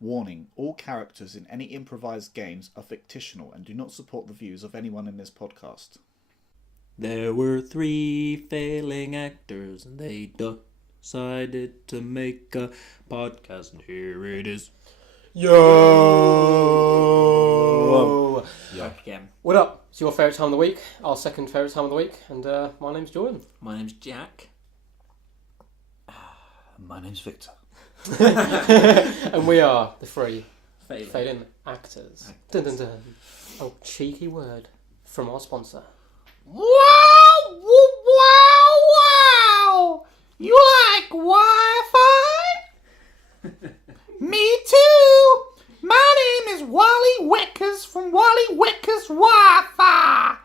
Warning, all characters in any improvised games are fictional and do not support the views of anyone in this podcast. There were 3 failing actors and they decided to make a podcast, and here it is. Yo! Back again. What up? It's your favourite time of the week, our second favourite time of the week, and my name's Jordan. My name's Jack. My name's Victor. And we are the 3 failing actors. Dun, dun, dun. Oh, cheeky word from our sponsor. Wow! Wow! Wow! You like Wi-Fi? Me too! My name is Wally Wickers from Wally Wickers Wi-Fi.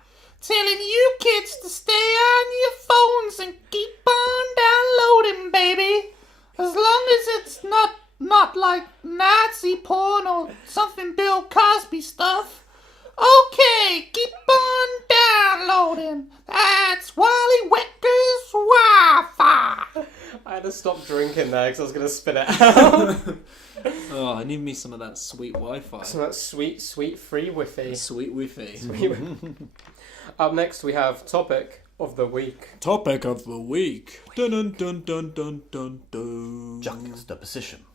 Telling you kids to stay on your phones and keep on downloading, baby. As long as it's not like Nazi porn or something Bill Cosby stuff. Okay, keep on downloading. That's Wally Wickers Wi-Fi. I had to stop drinking there because I was going to spit it out. Oh, I need me some of that sweet Wi-Fi. Some of that sweet free Wi-Fi. Sweet Wi-Fi. Up next we have Topic of the Week. Topic of the week. Dun dun dun dun dun dun dun. Juxtaposition.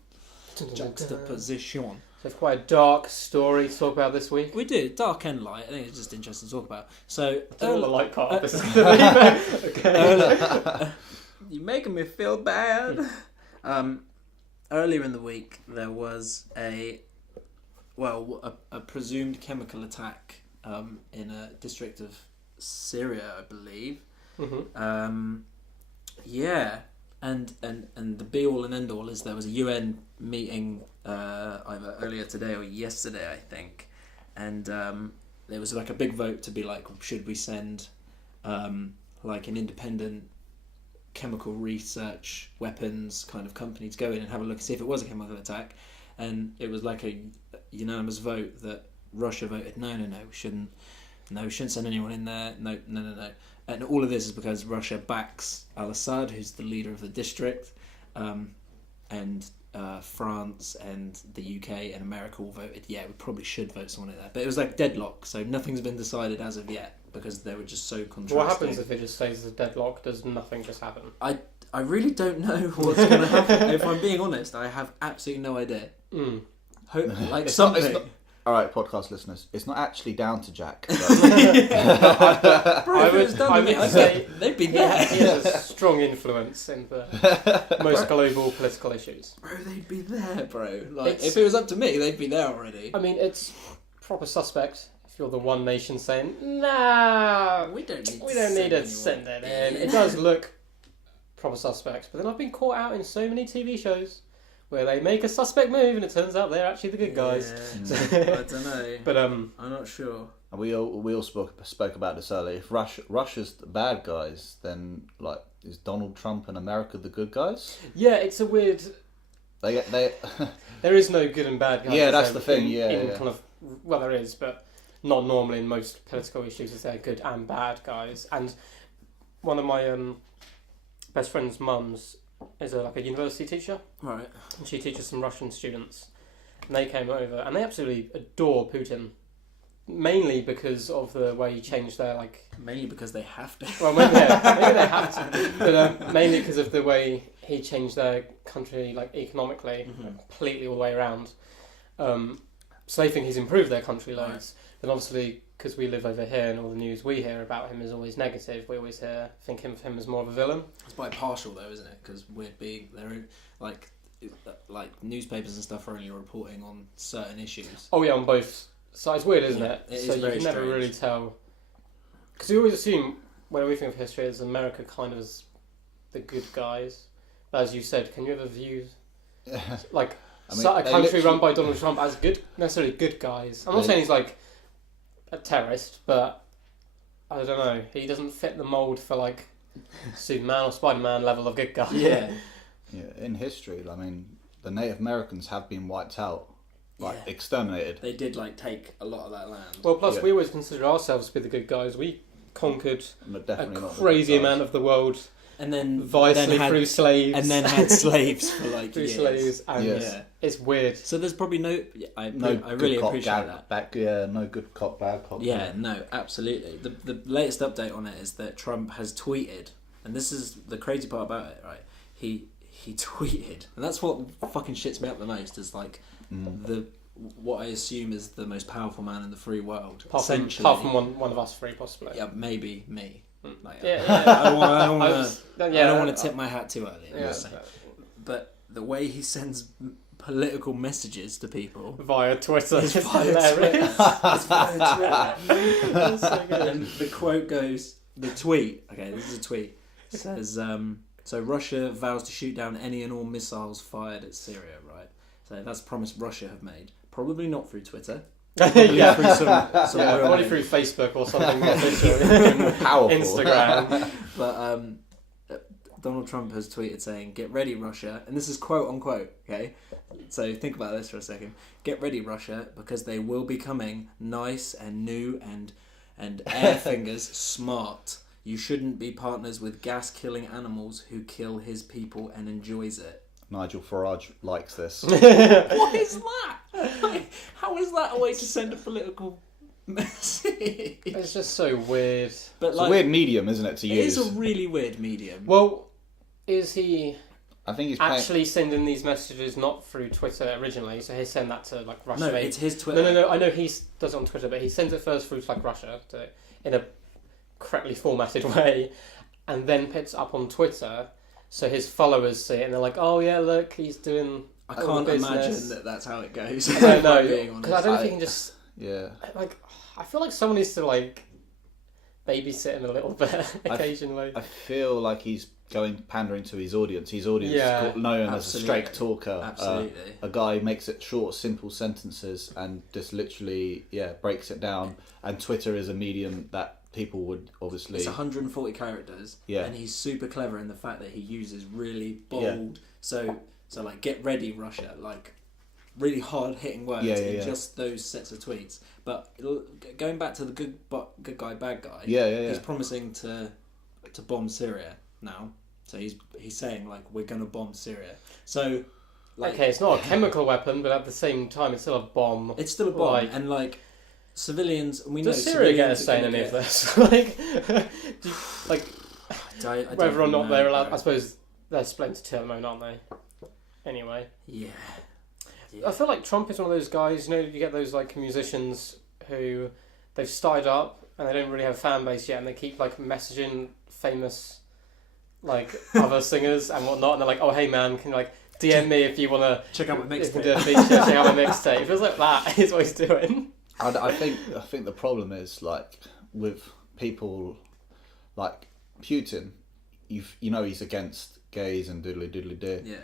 Juxtaposition. So it's quite a dark story to talk about this week. We do, dark and light. I think it's just interesting to talk about. So, I don't know what the light part of this is going to be. Okay. You're making me feel bad. Earlier in the week, there was a presumed chemical attack in a district of Syria, I believe. Mm-hmm. And the be all and end all is there was a UN meeting either earlier today or yesterday, I think, and there was like a big vote to be like, should we send like an independent chemical research weapons kind of company to go in and have a look and see if it was a chemical attack, and it was like a unanimous vote that Russia voted no, we shouldn't send anyone in there, no. And all of this is because Russia backs al-Assad, who's the leader of the district, and France and the UK and America all voted, yeah, we probably should vote someone in there. But it was like deadlock, so nothing's been decided as of yet because they were just so contrasting. What happens if it just stays as a deadlock? Does nothing just happen? I really don't know what's going to happen. If I'm being honest, I have absolutely no idea. Like something. Alright, podcast listeners, it's not actually down to Jack. I would say they'd be there. He has a strong influence in the most global political issues. Bro, they'd be there, bro. Like, if it was up to me, they'd be there already. I mean, it's proper suspect if you're the one nation saying, nah, we don't need to send it in. It does look proper suspect, but then I've been caught out in so many TV shows where they make a suspect move and it turns out they're actually the good guys. Yeah. I don't know. But I'm not sure. We all spoke about this earlier. If Russia's the bad guys, then like is Donald Trump and America the good guys? Yeah, it's a weird. They There is no good and bad guys. Yeah, that's the thing. Kind of, well, there is, but not normally in most political issues. Is there good and bad guys? And one of my best friend's mums is a university teacher, right? And she teaches some Russian students, and they came over and they absolutely adore Putin, mainly because of the way he changed their Mainly because they have to. Well, maybe they have to, but mainly because of the way he changed their country economically, completely all the way around. So they think he's improved their country loads. Right. Then obviously, because we live over here and all the news we hear about him is always negative, we always think of him as more of a villain. It's quite partial though, isn't it? Because they're like newspapers and stuff are only reporting on certain issues. Oh yeah, on both sides. Weird, isn't it? It so is you very can never strange. really tell. Because we always assume when we think of history as America kind of as the good guys. But as you said, can you ever view a country run by Donald Trump as necessarily good guys? I'm not saying he's like a terrorist, but I don't know. He doesn't fit the mould for Superman or Spider-Man level of good guy. Yeah. Yeah. In history, I mean, the Native Americans have been wiped out, exterminated. They did take a lot of that land. Well, plus we always consider ourselves to be the good guys. We conquered But a crazy amount of the world and then Vicely had, through slaves. and then had slaves for like through years. slaves. And Yeah. it's weird. So there's probably no. I No really good cop, appreciate that. no good cop, bad cop. Yeah, no, absolutely. The latest update on it is that Trump has tweeted, and this is the crazy part about it, right? He tweeted, and that's what fucking shits me up the most. Is like what I assume is the most powerful man in the free world. Apart from one of us three, possibly. Yeah, maybe me. Like, Yeah, I don't want to tip my hat too early. Yeah. But the way he sends political messages to people via Twitter. It's It's via hilarious. It's via Twitter. That's so good. And the quote goes, the tweet, okay, this is a tweet, says, so Russia vows to shoot down any and all missiles fired at Syria, right? So that's a promise Russia have made. Probably not through Twitter. Yeah. Through some oil Probably name. through Facebook or something official. Powerful. Instagram. But Donald Trump has tweeted saying, "Get ready, Russia," and this is quote unquote. Okay, so think about this for a second. Get ready, Russia, because they will be coming nice and new and air fingers smart. You shouldn't be partners with gas-killing animals who kill his people and enjoys it. Nigel Farage likes this. What is that? How is that a way to send a political message? It's just so weird. But It's a weird medium, isn't it, to it use? is a really weird medium. Well, is he I think he's actually sending these messages not through Twitter originally? So he sent that to like Russia. No, it's his Twitter. No. I know he does it on Twitter, but he sends it first through to like Russia in a correctly formatted way, and then puts it up on Twitter. So his followers see it and they're like, "Oh yeah, look, he's doing." I can't business. imagine that that's how it goes. I don't know, Being honest. because I don't think he can just Yeah. like. I feel like someone needs to like babysit him a little bit occasionally. I feel like he's pandering to his audience. His audience Yeah. is known as a Absolutely. straight talker. Absolutely. A guy makes it short, simple sentences and just literally, breaks it down. And Twitter is a medium that people would obviously... It's 140 characters, and he's super clever in the fact that he uses really bold, so like, get ready, Russia, like really hard hitting words in just those sets of tweets. But going back to the good guy, bad guy, he's promising to bomb Syria now. So he's saying like, we're gonna bomb Syria. So like, okay, it's not a chemical weapon, but at the same time, it's still a bomb. It's still a bomb, Like, and like civilians, we know does Syria get a civilians say in are any gonna of this? Like, I don't whether or not know, they're allowed. bro. I suppose they're split into two at the moment, aren't they? Anyway, Yeah. I feel like Trump is one of those guys. You know, you get those like musicians who they've started up and they don't really have a fan base yet, and they keep like messaging famous like other singers and whatnot, and they're like, "Oh, hey man, can you like DM me if you want to Check out my if you mixtape." do a feature, check out my mixtape." It feels like that is what he's doing. I think the problem is like with people like Putin, you know he's against gays and diddly do. Yeah.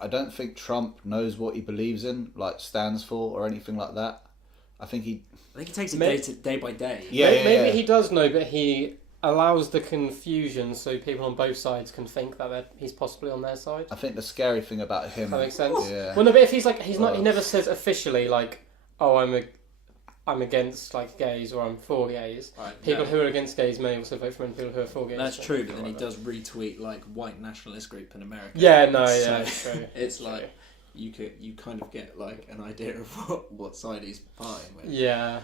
I don't think Trump knows what he believes in, like stands for or anything like that. I think he takes it day by day. Yeah, Maybe he does know, but he allows the confusion so people on both sides can think that he's possibly on their side. I think the scary thing about him. That makes sense. Yeah. Well, no, but if he's like, he never says officially like, "Oh, I'm against like gays" or "I'm for gays." Right, People who are against gays may also vote for him. People who are for gays. That's so true, but then he whatever. does retweet like white nationalist group in America. Yeah, no, So yeah, it's true. it's like you kind of get like an idea of what side he's partying with. Yeah.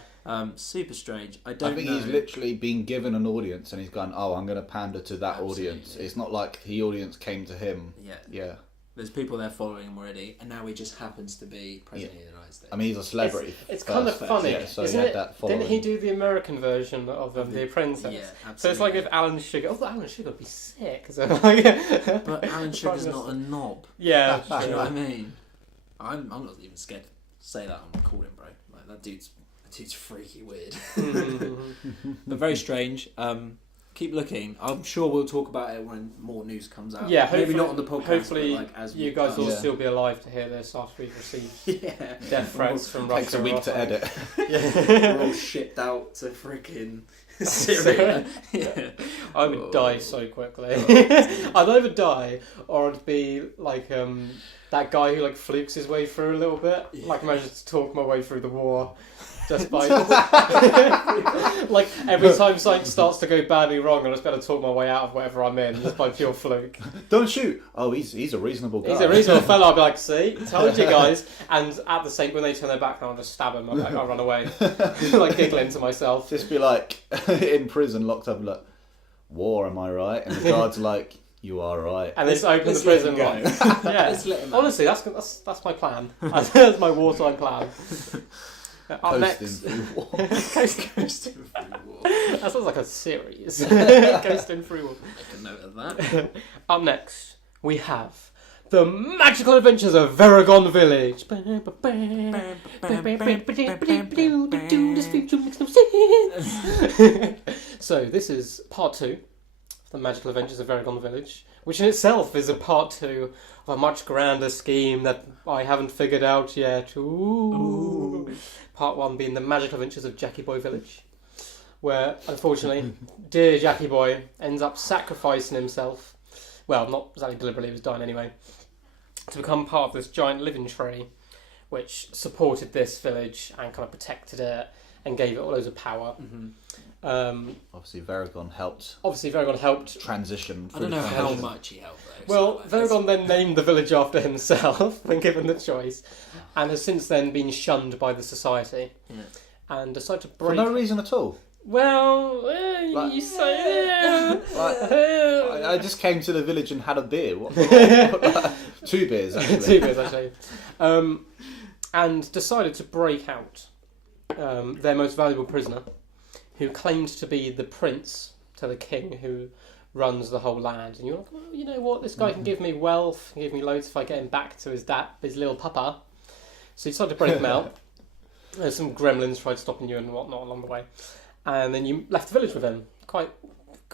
Super strange. I think know. he's literally been given an audience and he's gone, "Oh, I'm going to pander to that audience." It's not like the audience came to him. Yeah. There's people there following him already, and now he just happens to be president of the United States. I mean, he's a celebrity. It's kind of funny, so isn't he had it? that following. Didn't he do the American version of The Apprentice? Yeah, absolutely. So it's like if Alan Sugar. Oh, Alan Sugar would be sick. So But Alan Sugar's not a knob. Yeah, Do you know what I mean? I'm not even scared to say that on recording, bro. Like that dude's freaky weird. But very strange. Keep looking. I'm sure we'll talk about it when more news comes out. Yeah, maybe not on the podcast. Hopefully, but like as you guys will Yeah. still be alive to hear this after we've received death threats from Russia. Takes a week to edit. We're all shipped out to freaking Syria. Yeah. I would die so quickly. I'd either die or I'd be like that guy who like flukes his way through a little bit. Yeah. Like I managed to talk my way through the war. Just by like every time something starts to go badly wrong, I just better talk my way out of whatever I'm in just by pure fluke. Don't shoot. Oh, he's a reasonable guy. He's a reasonable fellow. I'll be like, see, told you guys. And at the same, when they turn their back, I'll just stab him. I'll run away, like giggling to myself. Just be like in prison, locked up, like, war, am I right? And the guard's like, you are right. And then open the let's prison. let him Like, yeah. Let's let him out. Honestly, that's my plan. That's my wartime plan. Up Coasting next, through war. Coasting through war. that sounds like a series. Coasting through war. Make a note of that. Up next, we have the magical adventures of Veragon Village. This future makes no sense. So this is part 2 of the magical adventures of Veragon Village, which in itself is a part 2 of a much grander scheme that I haven't figured out yet. Ooh. Part 1 being the magical adventures of Jackie Boy Village, where unfortunately dear Jackie Boy ends up sacrificing himself, well, not exactly deliberately, he was dying anyway, to become part of this giant living tree which supported this village and kind of protected it and gave it all loads of power. Obviously, Veragon helped Obviously Veragon helped. transition. I don't know through how transition. much he helped though. Well, so, like, Veragon then named the village after himself when given the choice, and has since then been shunned by the society, and decided to For break. no reason at all. Well, Like- you say. Like, I just came to the village and had a beer. What, 2 beers, actually. 2 beers actually, and decided to break out their most valuable prisoner, who claimed to be the prince to the king who runs the whole land. And you're like, well, you know what, this guy can give me wealth, can give me loads if I get him back to his dad, his little papa. So you decided to break him out. There's some gremlins tried stopping you and whatnot along the way, and then you left the village with him. Got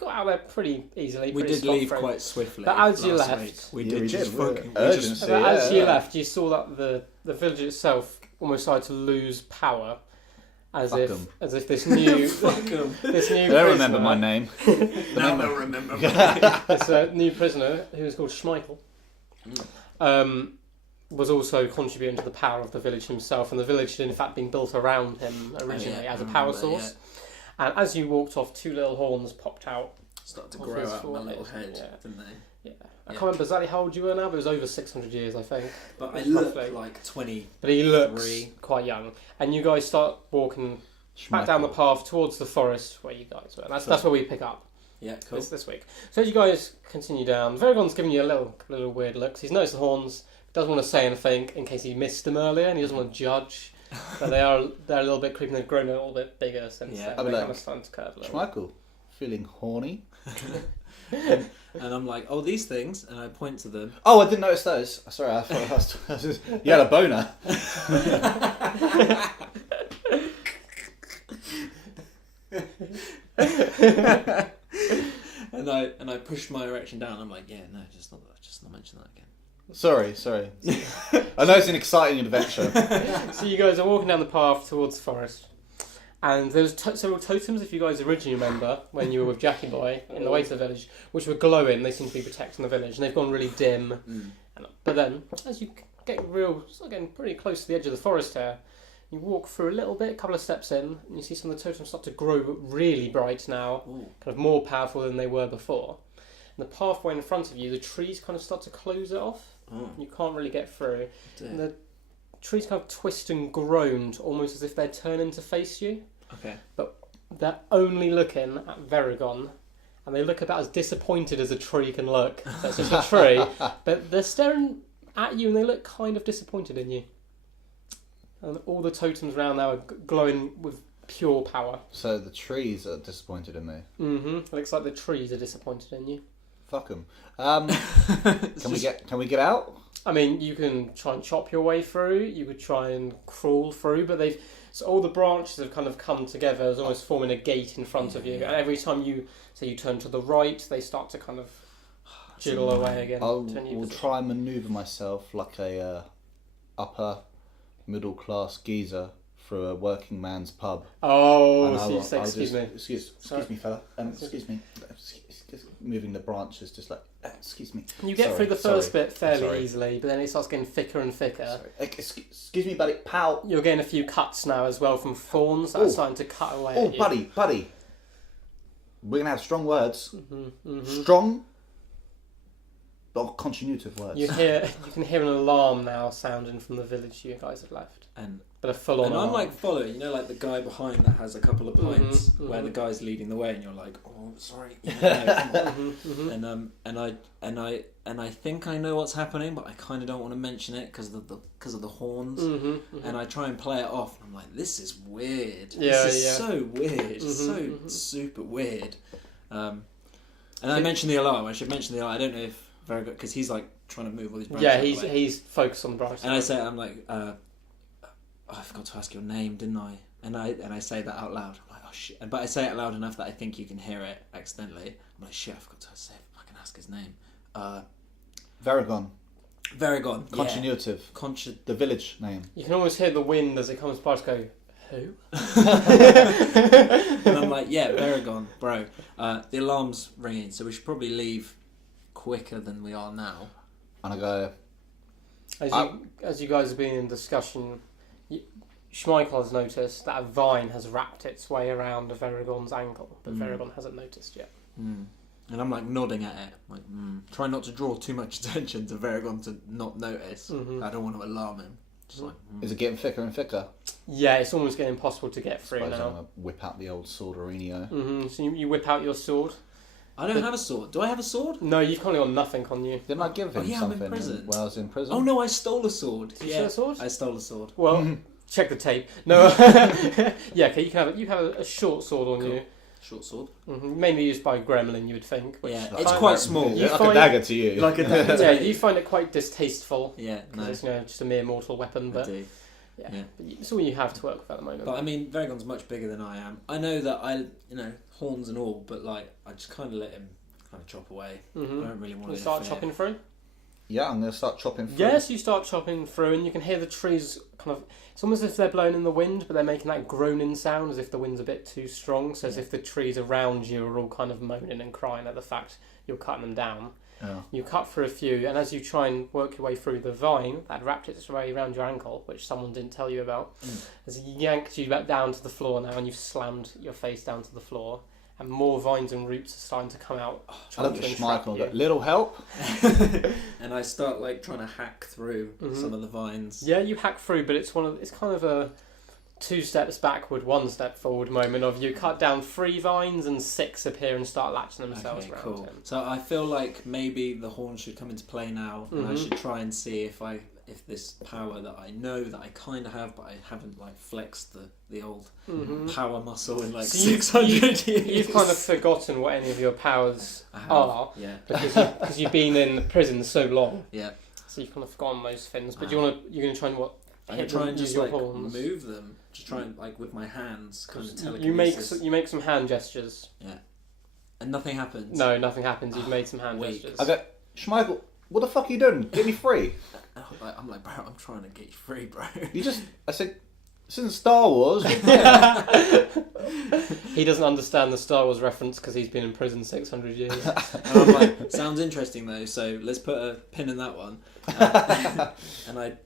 out there pretty easily. we pretty did leave scot-free. quite swiftly. But as you last left- week. we Yeah, did we just did, we- fucking urgency. But as you Yeah. left, you saw that the village itself almost started to lose power, as Fuck if 'em. this new Fuck 'em. this new I don't remember prisoner- my name. Now they'll remember. this new prisoner who was called Schmeichel was also contributing to the power of the village himself, and the village had in fact been built around him originally as a power source. And as you walked off, 2 little horns popped out. Started to Off grow his out my forehead, little head, yeah. didn't they? Yeah, I Yeah. can't remember exactly how old you were now, but it was over 600 years, I think. But I Roughly. look like 20. But he looks 3. quite young, and you guys start walking back down the path towards the forest where you guys were. And that's where we pick up. Yeah, cool. This week. So as you guys continue down, Veragon's giving you a little weird looks. He's noticed the horns, doesn't want to say anything in case he missed them earlier, and he doesn't want to judge. But they're a little bit creepy. They've grown a little bit bigger since Yeah. then. I'd be They're like, kind of starting to curve a little. Schmeichel, feeling horny. And I'm like, oh, these things, and I point to them. Oh, I didn't notice those. Sorry, I thought I was just, you had a boner. And I pushed my erection down. I'm like, yeah, no, just not mention that again. Sorry. I know it's an exciting adventure. So you guys are walking down the path towards the forest, and there was several totems, if you guys originally remember, when you were with Jackie Boy in the way to the village, which were glowing. They seem to be protecting the village, and they've gone really dim. But then, as you start getting pretty close to the edge of the forest here, you walk through a little bit, a couple of steps in, and you see some of the totems start to grow really bright now, kind of more powerful than they were before. And the pathway in front of you, the trees kind of start to close it off. You can't really get through. And the trees kind of twist and groan, almost as if they're turning to face you. Okay. But they're only looking at Veragon, and they look about as disappointed as a tree can look. So it's just a tree, but they're staring at you, and they look kind of disappointed in you. And all the totems around now are glowing with pure power. So the trees are disappointed in me. It looks like the trees are disappointed in you. Fuck them. Can we get out? I mean, you can try and chop your way through. You could try and crawl through, but so all the branches have kind of come together as almost forming a gate in front of you. And every time you turn to the right, they start to kind of jiggle away again. We'll try and manoeuvre myself like a upper middle class geezer through a working man's pub. Oh, And so you say, excuse me. Excuse me, fella. Excuse me. Just moving the branches, just like, excuse me. You get through the first bit fairly Sorry. easily, but then it starts getting thicker and thicker. Sorry. Excuse me, buddy. Pal. You're getting a few cuts now as well from thorns that are starting to cut away Oh, at you. buddy. We're going to have strong words. Mm-hmm. Strong, but continuative words. You can hear an alarm now sounding from the village you guys have left. But a full-on And I'm alarm. like following, you know, like the guy behind that has a couple of pints, Mhm, where mhm. the guy's leading the way, and you're like, oh, sorry, you know, come on. Mhm. And I think I know what's happening, but I kind of don't want to mention it because of the horns. Mhm, mhm. And I try and play it off, and I'm like, this is weird. Yeah, this is yeah. so weird. Mhm, Super weird. And I mentioned the alarm. I should mention the alarm. I don't know if very good because he's like trying to move all these branches. Yeah, out of the way. he's focused on the branch. And I say, I'm like, I forgot to ask your name, didn't I? And I say that out loud. I'm like, oh shit. But I say it loud enough that I think you can hear it accidentally. I'm like, shit, I forgot to say if I can ask his name. Varagon. Varagon. Continuative. The village name. You can almost hear the wind as it comes past go, who? And I'm like, yeah, Varagon, bro. The alarm's ringing, so we should probably leave quicker than we are now. And I go, As you guys have been in discussion, Schmeichel has noticed that a vine has wrapped its way around Varagon's ankle, but Varagon hasn't noticed yet. And I'm like nodding at it, like try not to draw too much attention to Varagon to not notice. I don't want to alarm him. Just like, is it getting thicker and thicker? Yeah, it's almost getting impossible to get through I'm now. going to whip out the old sword Aurelio. So you whip out your sword. I don't have a sword. Do I have a sword? No, you've currently got nothing on you. Didn't I give him I'm in something prison. when I was in prison? Oh no, I stole a sword. Did you steal a sword? I stole a sword. Well, check the tape. No, yeah, okay, you have a short sword on you. Short sword. Mainly used by Gremlin, you would think. Yeah, Like it's a quite dagger. small. Yeah, like find- a dagger to you. Like a dagger. Yeah, you find it quite distasteful. Yeah, no, Because it's just a mere mortal weapon, I but do. yeah. Yeah. But it's all you have to work with at the moment. But I mean, Varagon's much bigger than I am. I know that horns and all, but like, I just kind of let him kind of chop away. I don't really want You to start interfere. chopping through? Yeah, I'm going to start chopping through. Yes, you start chopping through, and you can hear the trees kind of. It's almost as if they're blown in the wind, but they're making that groaning sound as if the wind's a bit too strong. So as if the trees around you are all kind of moaning and crying at the fact you're cutting them down. Yeah. You cut through a few, and as you try and work your way through the vine that wrapped its way around your ankle, which someone didn't tell you about, as it yanked you back down to the floor now, and you've slammed your face down to the floor, and more vines and roots are starting to come out. I look at trying to entrap Schmeichel and you. go, little help? And I start like trying to hack through some of the vines. Yeah, you hack through, but it's kind of a 2 steps backward, 1 step forward moment of you cut down 3 vines and 6 appear and start latching themselves Okay, around cool. him. So I feel like maybe the horn should come into play now, and I should try and see if this power that I know that I kind of have, but I haven't like flexed the old power muscle in like So 600 years. You've kind of forgotten what any of your powers I have, are yeah, because you've been in prison so long. yeah. So you've kind of forgotten those things. But you're going to try and I hit try them, and use just your like horns. move them, just try and like with my hands, kind of You make telekinesis. you make some hand gestures. Yeah, and nothing happens. No, nothing happens. You've made some hand Wait. gestures. I go, Schmeichel, what the fuck are you doing? Get me free. I'm like, bro, I'm trying to get you free, bro. I said, this isn't Star Wars. He doesn't understand the Star Wars reference because he's been in prison 600 years. And I'm like, sounds interesting though, so let's put a pin in that one. And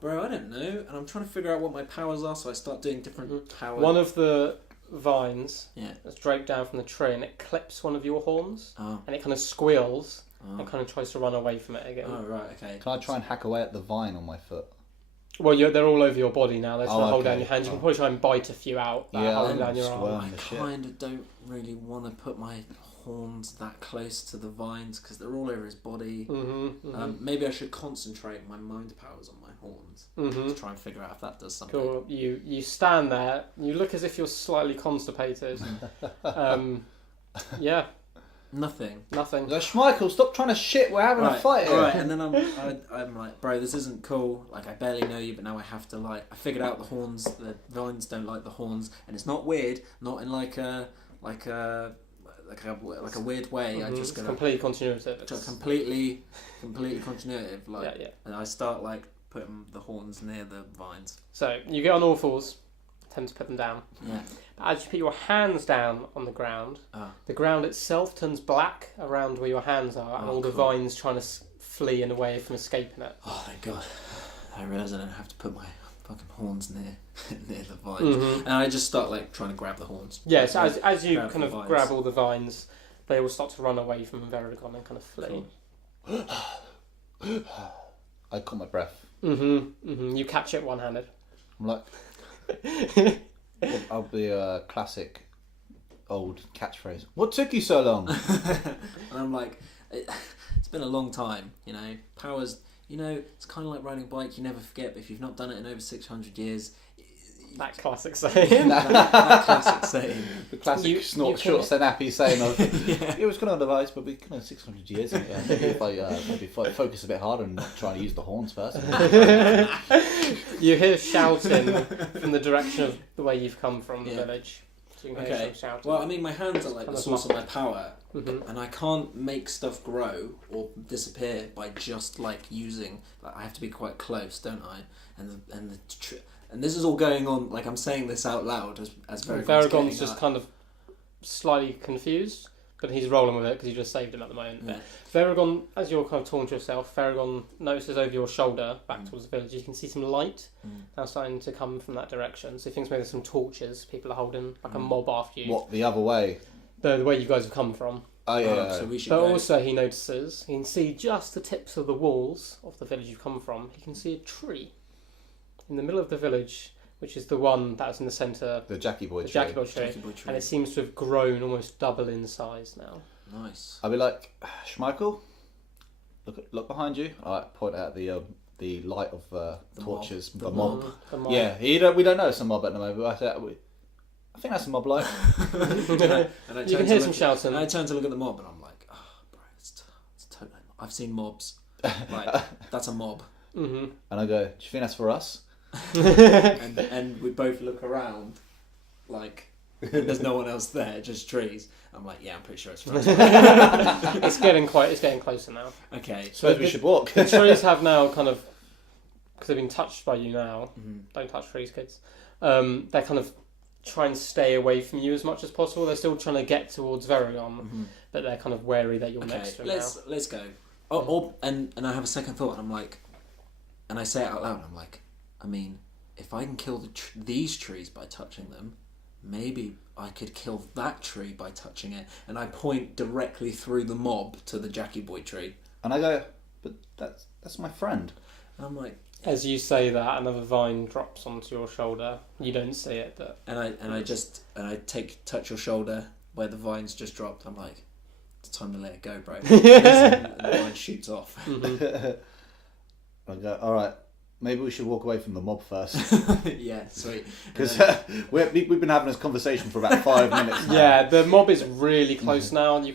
bro, I don't know. And I'm trying to figure out what my powers are, so I start doing different powers. One of the vines Yeah. that's draped down from the tree and it clips one of your horns Oh. and it kind of squeals Oh. and kind of tries to run away from it again. Oh, right, okay. Can I try and hack away at the vine on my foot? Well, they're all over your body now. They're trying to hold okay. down your hands. You can probably try and bite a few out that are holding down your squirm. arm. I the shit. kind of don't really want to put my horns that close to the vines because they're all over his body. Maybe I should concentrate my mind powers on my horns to try and figure out if that does something. Cool. You stand there. You look as if you're slightly constipated. Yeah, Nothing. nothing. I go, Schmeichel, stop trying to shit. We're having a fight here. Right, and then I'm like, bro, this isn't cool. Like, I barely know you, but now I have to like. I figured out the horns. The vines don't like the horns, and it's not weird. Not in like a weird way. I just It's gonna completely continuative. completely continuative. Like, Yeah. and I start like putting the horns near the vines. So you get on all fours. tend to put them down. Yeah. But as you put your hands down on the ground, the ground itself turns black around where your hands are, and all the vines trying to flee in a way from escaping it. Oh, thank God. I realise I don't have to put my fucking horns near the vines. And I just start like trying to grab the horns. Yes, as you kind of grab all the vines, they all start to run away from Veragon and kind of flee. I caught my breath. You catch it one-handed. I'm like, I'll be a classic old catchphrase. What took you so long? And I'm like, it's been a long time, you know. Powers, you know, it's kind of like riding a bike. You never forget, but if you've not done it in over 600 years... That classic saying. that classic saying. The classic short snappy saying of, it was kind of on the device, but we kind of 600 years. And, maybe if I focus a bit harder and try to use the horns first. You hear shouting from the direction of the way you've come from the village. So you can hear some shouting. Well, I mean, my hands are like the source of my power, and I can't make stuff grow or disappear by just like using. Like, I have to be quite close, don't I? And this is all going on, like I'm saying this out loud as Veragon's just kind of slightly confused, but he's rolling with it because you just saved him at the moment. Yeah. Veragon, as you're kind of talking to yourself, Veragon notices over your shoulder back towards the village, you can see some light now starting to come from that direction. So he thinks maybe there's some torches people are holding, like a mob after you. What, the other way? The way you guys have come from. Oh, yeah. So we should But go. also he notices, he can see just the tips of the walls of the village you've come from. He can see a tree in the middle of the village, which is the one that's in the centre. The Jackie Boy tree. Jackie Boy tree. And it seems to have grown almost double in size now. Nice. I'll be like, Schmeichel, look behind you. I point out the light of torches. The mob. The mob. Yeah, we don't know it's a mob at the moment. But I think that's a mob light. You can hear some shouting. And I turn to look at the mob, and I'm like, oh, bro, it's totally. I've seen mobs. Like, that's a mob. And I go, do you think that's for us? and we both look around, like there's no one else there, just trees. I'm like, yeah, I'm pretty sure it's for us. It's getting closer now. Okay. So we should walk. The trees have now kind of, because they've been touched by you now. Don't touch trees, kids. They kind of try and stay away from you as much as possible. They're still trying to get towards Veragon, but they're kind of wary that you're next to them let's go. And I have a second thought, and I'm like, and I say it out loud. I'm like, I mean, if I can kill these trees by touching them, maybe I could kill that tree by touching it. And I point directly through the mob to the Jackie Boy tree. And I go, but that's my friend. And I'm like, As you say that, another vine drops onto your shoulder. You don't see it, but and I touch your shoulder where the vine's just dropped. I'm like, it's time to let it go, bro. And the vine shoots off. I go, all right. Maybe we should walk away from the mob first. Yeah, sweet. Because we've been having this conversation for about 5 minutes now. yeah, the mob is really close now. And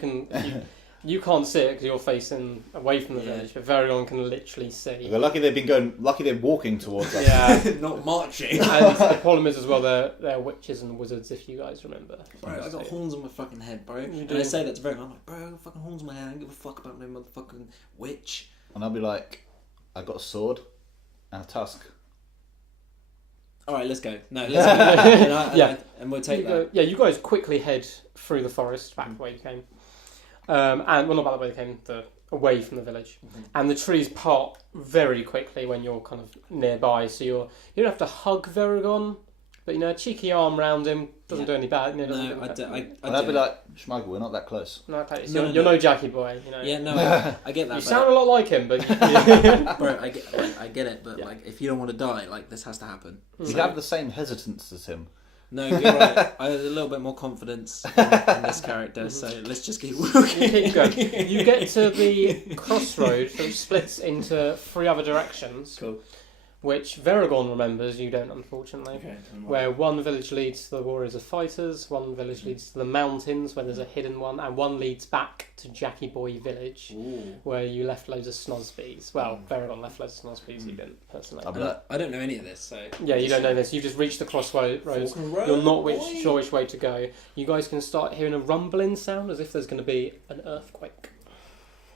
you can't see it because you're facing away from the village, but Veragon can literally see. We're lucky they're walking towards us. Yeah, not marching. and the problem is as well, they're witches and wizards, if you guys remember. Bro, I got horns on my fucking head, bro. And do. I say that to Veragon. I'm like, bro, I got fucking horns on my head. I don't give a fuck about no motherfucking witch. And I'll be like, I got a sword and a tusk. All right, let's go. No, let's go. And we'll take that. You guys quickly head through the forest back the way you came. And well, not back the way you came, away from the village. And the trees part very quickly when you're kind of nearby, so you don't have to hug Veragon, but a cheeky arm round him doesn't do any bad. And I'd be like, Schmeigel, we're not that close. No, okay, so you're no Jackie Boy. Yeah, no, I get that. You sound a lot like him, but bro, I get it. But like, if you don't want to die, like this has to happen. You have the same hesitance as him. No, you're right. I have a little bit more confidence in this character, so let's just keep walking. Keep going. You get to the crossroad that splits into 3 other directions. Cool. Which Veragon remembers, you don't, unfortunately. Okay. Where one village leads to the Warriors of Fighters, one village leads to the mountains, where there's a hidden one, and one leads back to Jackie Boy Village, where you left loads of snosbees. Well, Veragon left loads of snosbees, you didn't personally. I don't know any of this, so... Yeah, you don't know this. You've just reached the crossroads. You're not sure which way to go. You guys can start hearing a rumbling sound, as if there's going to be an earthquake.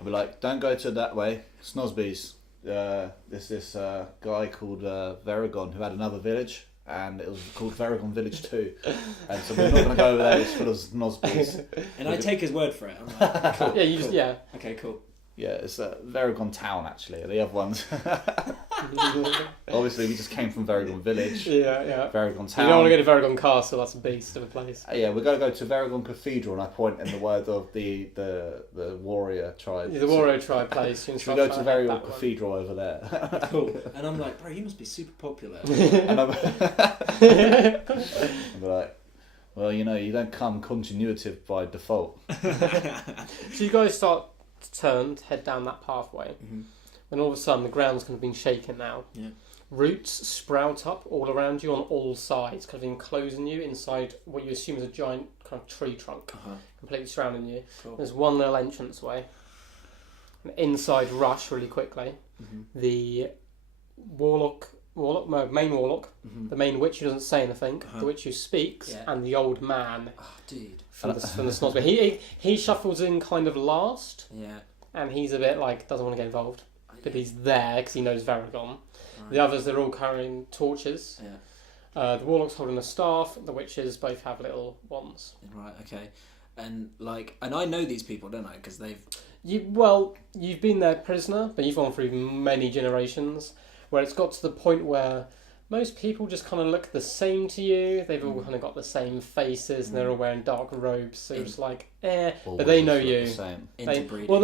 I'll be like, don't go to that way. Snosbees. There's this guy called Veragon who had another village, and it was called Veragon Village 2. And so we're not going to go over there, it's full of Nosbys. And I take his word for it. I'm like, cool. Yeah, you just Okay, cool. Yeah, it's Veragon Town, actually. The other ones. Obviously, we just came from Veragon Village. Yeah. Veragon Town. You don't want to go to Veragon Castle. That's a beast of a place. Yeah, we're going to go to Veragon Cathedral, and I point in the word of the warrior tribe. Yeah, the warrior tribe place. Should we go to Veragon Cathedral over there? Cool. And I'm like, bro, you must be super popular. And I'm like, well, you don't come continuative by default. So you guys start to head down that pathway, when all of a sudden the ground's kind of been shaken now. Yeah. Roots sprout up all around you on all sides, kind of enclosing you inside what you assume is a giant kind of tree trunk, completely surrounding you. Cool. There's one little entranceway. An inside rush really quickly. The main warlock, the main witch who doesn't say anything, the witch who speaks, and the old man. Oh, dude. From the Snosby. He shuffles in kind of last. Yeah. And he's a bit like, doesn't want to get involved. But he's there because he knows Veragon. Right. The others, they're all carrying torches. Yeah. The warlock's holding a staff. The witches both have little wands. Right, okay. And I know these people, don't I? Because You've been their prisoner, but you've gone through many generations where it's got to the point where most people just kind of look the same to you. They've all kind of got the same faces, and they're all wearing dark robes. So you're just like, but they know you. interbreeding.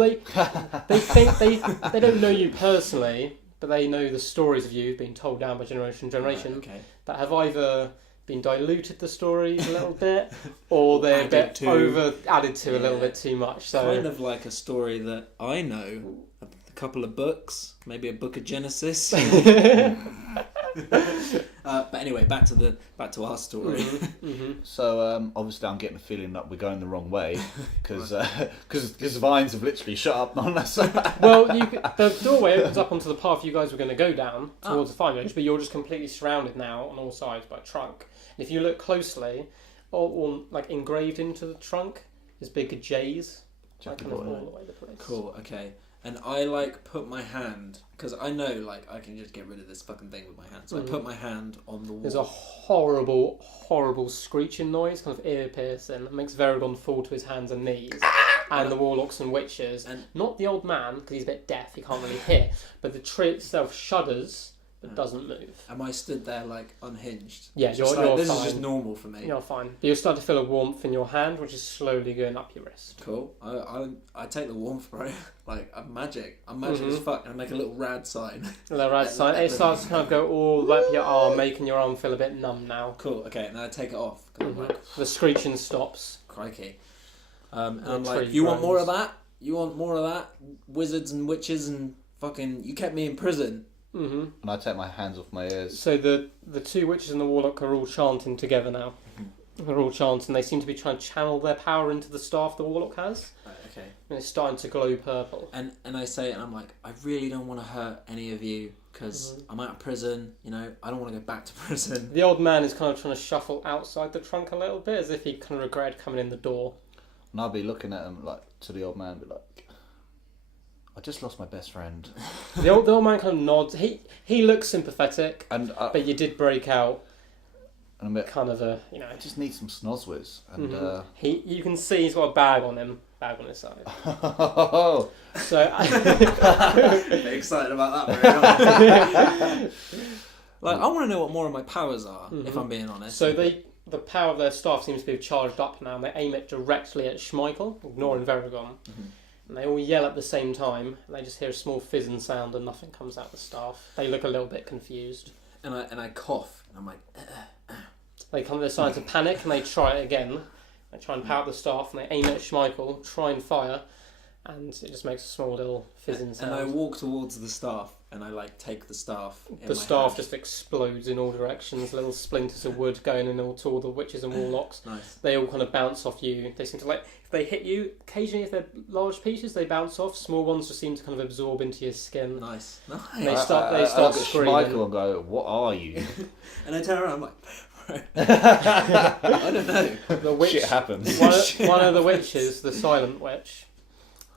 They think they don't know you personally, but they know the stories of you being told down by generation to generation. Right, okay. That have either been diluted the stories a little bit, or they're added a little bit too much. So kind of like a story that I know. A couple of books, maybe a book of Genesis. But anyway, back to our story. So obviously, I'm getting the feeling that we're going the wrong way because vines have literally shut up on us. Well, the doorway opens up onto the path you guys were going to go down towards the fire edge, but you're just completely surrounded now on all sides by a trunk. And if you look closely, or like engraved into the trunk, is big J's, like kind of all the way the place. Cool. Okay. And I put my hand, because I know I can just get rid of this fucking thing with my hand. So I put my hand on the wall. There's a horrible, horrible screeching noise, kind of ear piercing, that makes Veragon fall to his hands and knees. And the warlocks and witches, and not the old man, because he's a bit deaf, he can't really hear, but the tree itself shudders, but doesn't move. Am I stood there unhinged? Yeah, you're this fine. is just normal for me. You're fine. But you'll start to feel a warmth in your hand, which is slowly going up your wrist. Cool. I take the warmth, bro. I'm magic. I'm magic as fuck. And I make a little rad sign. A little rad sign. It starts to kind of go all the way up your arm, making your arm feel a bit numb now. Cool. Okay, and I take it off. The screeching stops. Crikey. And I'm like, you want more of that? You want more of that? Wizards and witches and fucking... You kept me in prison. And I take my hands off my ears. So the two witches and the warlock are all chanting together now. They're all chanting. They seem to be trying to channel their power into the staff the warlock has. Right, okay. And it's starting to glow purple. And I say it, and I'm like, I really don't want to hurt any of you because I'm out of prison. I don't want to go back to prison. The old man is kind of trying to shuffle outside the trunk a little bit, as if he kind of regretted coming in the door. And I'll be looking at him to the old man, be like, I just lost my best friend. The old man kind of nods. He looks sympathetic, but you did break out. And I'm a bit, kind of a I just need some snoswiz. And you can see he's got a bag on his side. So excited about that. I want to know what more of my powers are, if I'm being honest. So the power of their staff seems to be charged up now, and they aim it directly at Schmeichel, ignoring Veragon. And they all yell at the same time, and they just hear a small fizzing sound and nothing comes out of the staff. They look a little bit confused. And I cough, and I'm like... They're starting to panic, and they try it again. They try and power the staff, and they aim it at Schmeichel, try and fire, and it just makes a small little fizzing sound. And I walk towards the staff, and I take the staff in The my staff hand. just explodes in all directions, little splinters of wood going in all to all the witches and warlocks. Nice. They all kind of bounce off you. They seem to if they hit you, occasionally if they're large pieces, they bounce off. Small ones just seem to kind of absorb into your skin. Nice. And they start screaming. Michael and go, what are you? And I turn around, I'm like... I don't know. The witch, shit happens. One of the witches, the silent witch,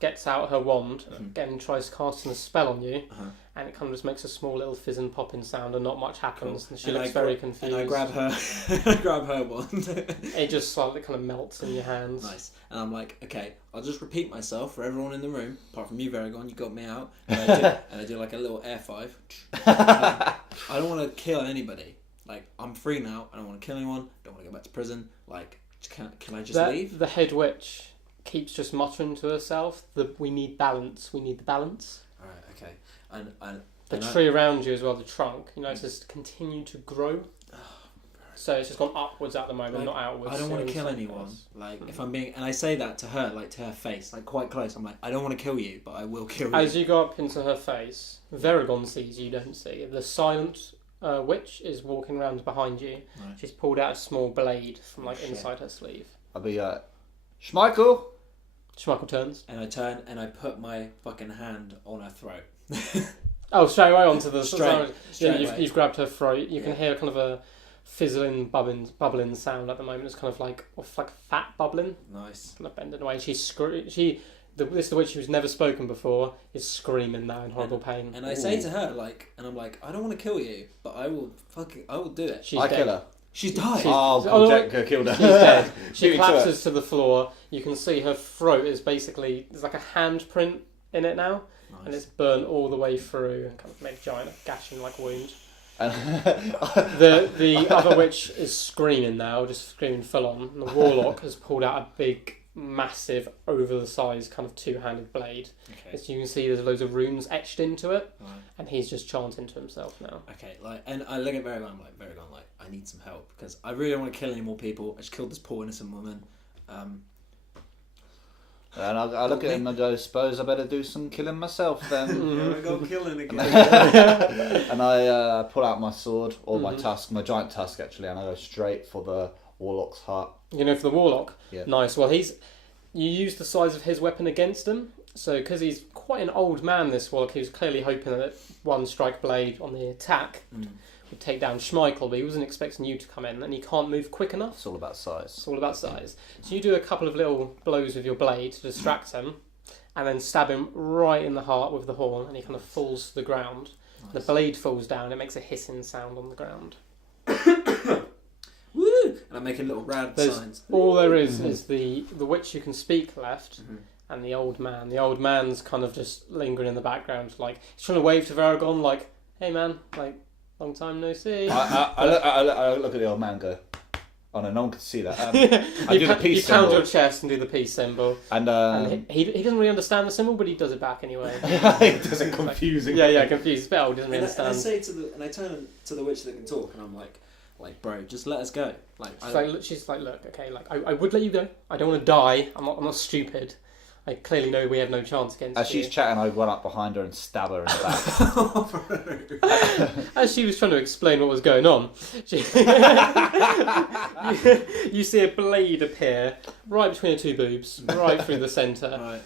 gets out her wand, again tries casting a spell on you, and it kind of just makes a small little fizz and popping sound, and not much happens. Cool. And she looks very confused. And I grab her one. It just slightly kind of melts in your hands. Nice. And I'm like, okay, I'll just repeat myself for everyone in the room, apart from you, Varagon, you got me out. And I do like a little air 5. I don't want to kill anybody. Like, I'm free now. I don't want to kill anyone. Don't want to go back to prison. Like, can I just leave? The head witch keeps just muttering to herself that we need balance. We need the balance. All right, okay. And the tree around you as well, the trunk, you know, it's just continue to grow. So it's just gone upwards at the moment, like, not outwards. I don't want to kill anyone. Like, if I'm being... And I say that to her, like, to her face, like, quite close. I'm like, I don't want to kill you, but I will kill you. As you go up into her face, Varagon sees you don't see. The silent witch is walking around behind you. Right. She's pulled out a small blade from, like, inside her sleeve. I'll be, Schmeichel! Schmeichel turns. And I turn and I put my fucking hand on her throat. Oh, straight away onto the... Straight you've grabbed her throat. You can hear kind of a fizzling, bubbling sound at the moment. It's kind of like fat bubbling. Nice. Kind of bending away. This the witch who's never spoken before is screaming now in horrible pain. And I say to her, like, and I'm like, I don't want to kill you, but I will do it. She's I dead. kill her. She's died. Jack killed her. She's dead. She collapses to the floor. You can see her throat is basically, there's like a handprint in it now. Nice. And it's burnt all the way through and kind of made a giant gashing like wound. The other witch is screaming now, just screaming full on. And the warlock has pulled out a big, massive, over the size kind of two-handed blade. Okay. As you can see, there's loads of runes etched into it, right. And he's just chanting to himself now. Okay, like, and I look at Varagon, like, I need some help because I really don't want to kill any more people. I just killed this poor innocent woman. And I look at him and I go, suppose I better do some killing myself then. I go killing again. And I pull out my sword, or my tusk, my giant tusk actually, and I go straight for the warlock's heart. You know, for the warlock? Yeah. Nice. Well, you use the size of his weapon against him. So, because he's quite an old man, this warlock, he was clearly hoping that one strike blade on the attack would take down Schmeichel, but he wasn't expecting you to come in, and he can't move quick enough. It's all about size. It's all about size. So you do a couple of little blows with your blade to distract him, and then stab him right in the heart with the horn, and he kind of falls to the ground. Nice. The blade falls down, it makes a hissing sound on the ground. Woo! And I'm making little rad signs. All there is the witch who can speak left, and the old man. The old man's kind of just lingering in the background, like, he's trying to wave to Varagon, like, hey man, like, long time no see. I look at the old man and go, oh no one can see that. I do the peace symbol. You pound your chest and do the peace symbol. And he doesn't really understand the symbol, but he does it back anyway. He does it confusing. Confused spell, doesn't really understand. And I say and I turn to the witch that can talk, and I'm like, bro, just let us go. She's like, look, okay, like, I would let you go. I don't want to die. I'm not stupid. I clearly know we have no chance against As you. she's chatting, I run up behind her and stab her in the back. As she was trying to explain what was going on, you see a blade appear right between her two boobs, right through the centre. Right.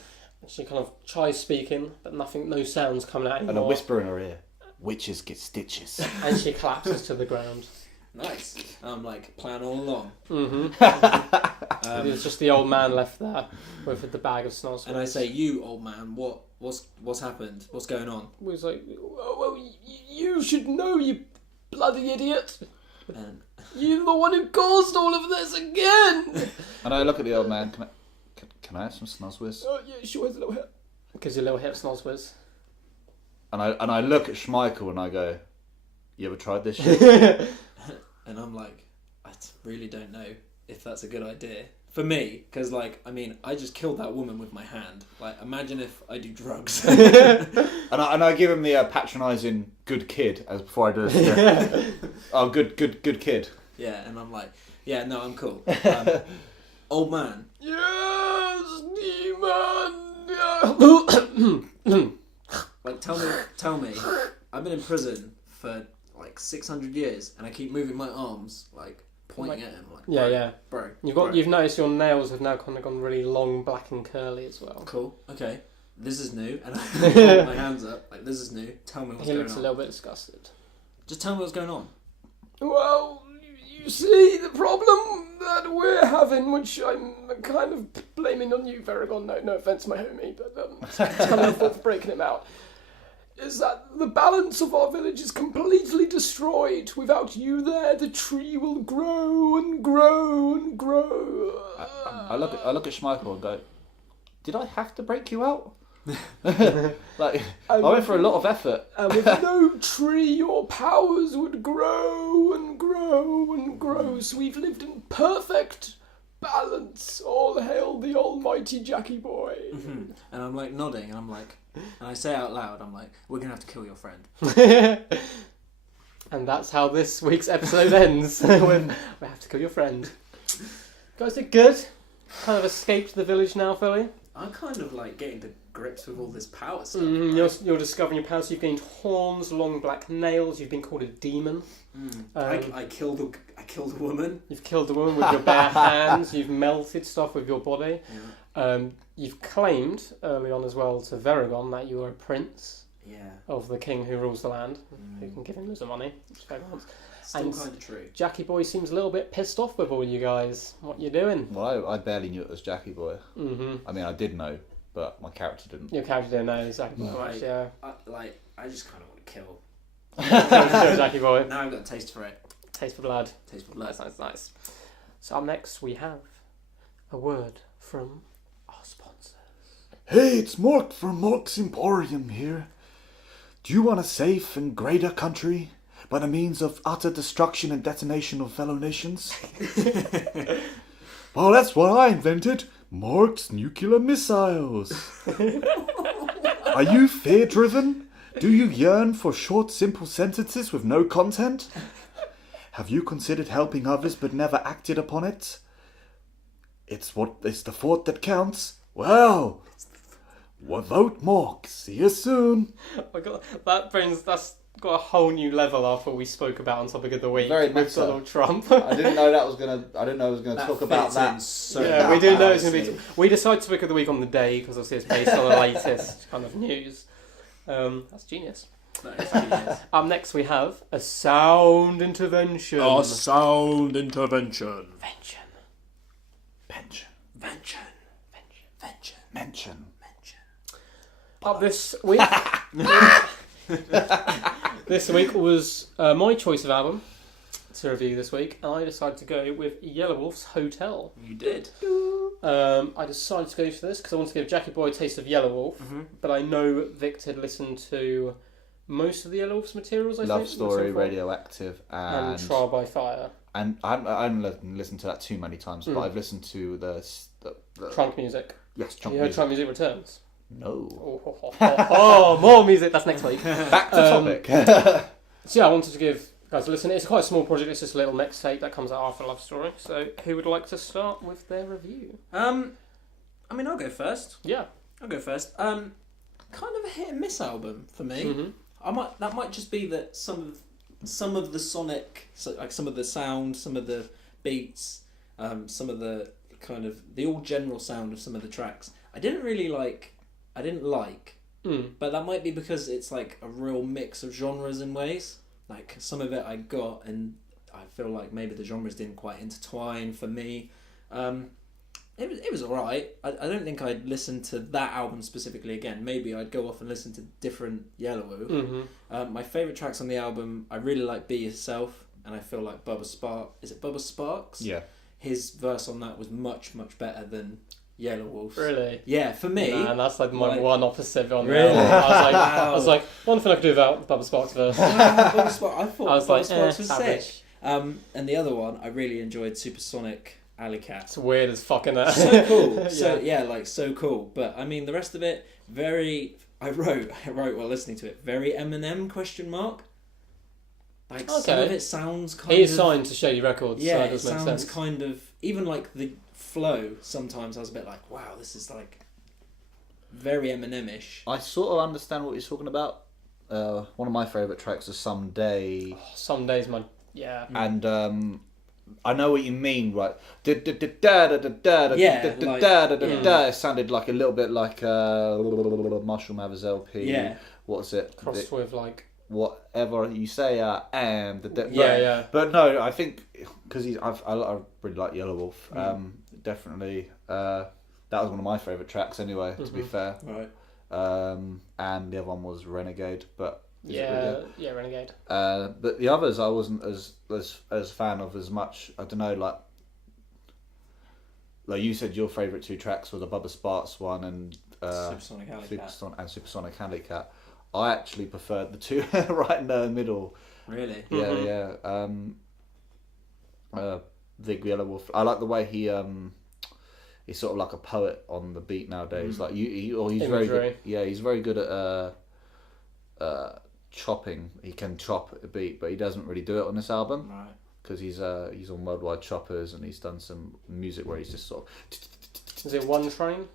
She kind of tries speaking, but no sounds coming out anymore. And a whisper in her ear, witches get stitches. And she collapses to the ground. Nice. I'm like, plan all along. There's just the old man left there with the bag of snozzles. And I say, you old man, what's happened? What's going on? He was like, well, you should know, you bloody idiot. You're the one who caused all of this again. And I look at the old man. Can I have some snozzwiz? Oh yeah, sure. Has a little hit. Gives you a little hit of snozzwiz. And I look at Schmeichel and I go, you ever tried this shit? And I'm like, I really don't know if that's a good idea. For me, because, like, I mean, I just killed that woman with my hand. Like, imagine if I do drugs. and I give him the patronising good kid as before I do this. Oh, good kid. Yeah, and I'm like, yeah, no, I'm cool. Old man. Yes, demon. Like, tell me, I've been in prison for like 600 years, and I keep moving my arms, like pointing at him. Like, bro. You've noticed your nails have now kind of gone really long, black and curly as well. Cool. Okay. This is new, and I hold my hands up. Like, this is new. Tell me what's going on. He looks a little bit disgusted. Just tell me what's going on. Well, you see the problem that we're having, which I'm kind of blaming on you, Varagon. No offense, my homie, but it's kind of your fault for breaking him out. is that the balance of our village is completely destroyed. Without you there, the tree will grow and grow and grow. I look at Schmeichel and go, did I have to break you out? Like, I went for a lot of effort. And with no tree, your powers would grow and grow and grow. So we've lived in perfect balance. All hail the almighty Jackie boy. And I'm like nodding, and I'm like, and I say out loud, I'm like, we're gonna have to kill your friend. And that's how this week's episode ends. With, we have to kill your friend. Guys did good. Kind of escaped the village now, Philly. I'm kind of like getting to grips with all this power stuff. You're discovering your powers. You've gained horns, long black nails. You've been called a demon. I killed a woman. You've killed a woman with your bare hands. You've melted stuff with your body. You've claimed early on as well to Veragon that you are a prince of the king who rules the land, who can give him loads of money. Which Still kind of true. Jackie Boy seems a little bit pissed off with all you guys. What you doing? Well, I barely knew it was Jackie Boy. I mean, I did know, but my character didn't. Your character didn't know exactly. Yeah. I just kind of want to kill. Kill Jackie Boy. Now I've got a taste for it. Taste for blood. Taste for blood. Nice. So up next we have a word from our sponsors. Hey, it's Mork from Mork's Emporium here. Do you want a safe and greater country by the means of utter destruction and detonation of fellow nations? Well, that's what I invented. Mork's nuclear missiles. Are you fear-driven? Do you yearn for short, simple sentences with no content? Have you considered helping others but never acted upon it? It's the thought that counts. Well, vote Mork. See you soon. Oh my God, that's got a whole new level after we spoke about on Topic of the Week Very with much so. Donald Trump. I didn't know I was gonna talk about that. We didn't know it was going to be. We decided Topic of the Week on the day because obviously it's based on the latest kind of news. That's genius. That is genius. Up next we have a sound intervention. Sound intervention. Mention. Up this week. This week was my choice of album to review this week, and I decided to go with Yellow Wolf's Hotel. You did. I decided to go for this because I want to give Jackie Boy a taste of Yellow Wolf, but I know Victor had listened to most of the Yellow Wolf's materials. I Love think, Story, Radioactive, and Trial by Fire. And I haven't listened to that too many times, but I've listened to the Trunk Music. Yes, Trunk You heard Music. Trunk Music Returns? No. More music. That's next week. Back to topic. So yeah, I wanted to give guys a listen. It's quite a small project. It's just a little mixtape that comes out after Love Story. So who would like to start with their review? I mean, I'll go first. Yeah. I'll go first. Kind of a hit and miss album for me. That might just be that some of the sonic, like some of the sound, some of the beats, some of the kind of the all general sound of some of the tracks. I didn't like, but that might be because it's like a real mix of genres in ways. Like some of it I got, and I feel like maybe the genres didn't quite intertwine for me. It was alright. I don't think I'd listen to that album specifically again. Maybe I'd go off and listen to different Yellow. My favourite tracks on the album, I really like Be Yourself, and I feel like Bubba Sparks? Yeah. His verse on that was much, much better than Yellow Wolf. Really? Yeah, for me. And that's like my one opposite on Really? the album. I was like, one thing I could do without Bubba Sparks verse. Bubba Sparks, I thought I was like, Bubba Sparks was average. sick. And the other one, I really enjoyed Supersonic Alley Cat. It's weird as fucking that. So cool. So cool. But I mean, the rest of it, very. I wrote while listening to it. Very Eminem ? Like some of it sounds kind of. He is signed to Shady Records. Yeah, so it that does make sounds sense. kind of even like the flow. Sometimes I was a bit like, wow, this is like very Eminem-ish. I sort of understand what you're talking about. One of my favourite tracks is Someday. Some days my And I know what you mean, right? It sounded like a little bit like Marshall Mathers LP. Yeah. What's it? crossed with like Whatever you say, I am. yeah. But no, I think because I really like Yellow Wolf. Definitely, that was one of my favourite tracks. Anyway, to be fair. Right. and the other one was Renegade. But Renegade. But the others I wasn't as fan of as much. I don't know, like you said, your favourite 2 tracks were the Bubba Sparks one and Supersonic Alley Cat. Supersonic Alley Cat. I actually preferred the 2 right in the middle. Really? Yeah, Big Yellow Wolf. I like the way he's sort of like a poet on the beat nowadays. Like he's very good. Yeah, he's very good at chopping. He can chop a beat, but he doesn't really do it on this album. Right. Because he's on Worldwide Choppers and he's done some music where he's just sort of. Is it One Train?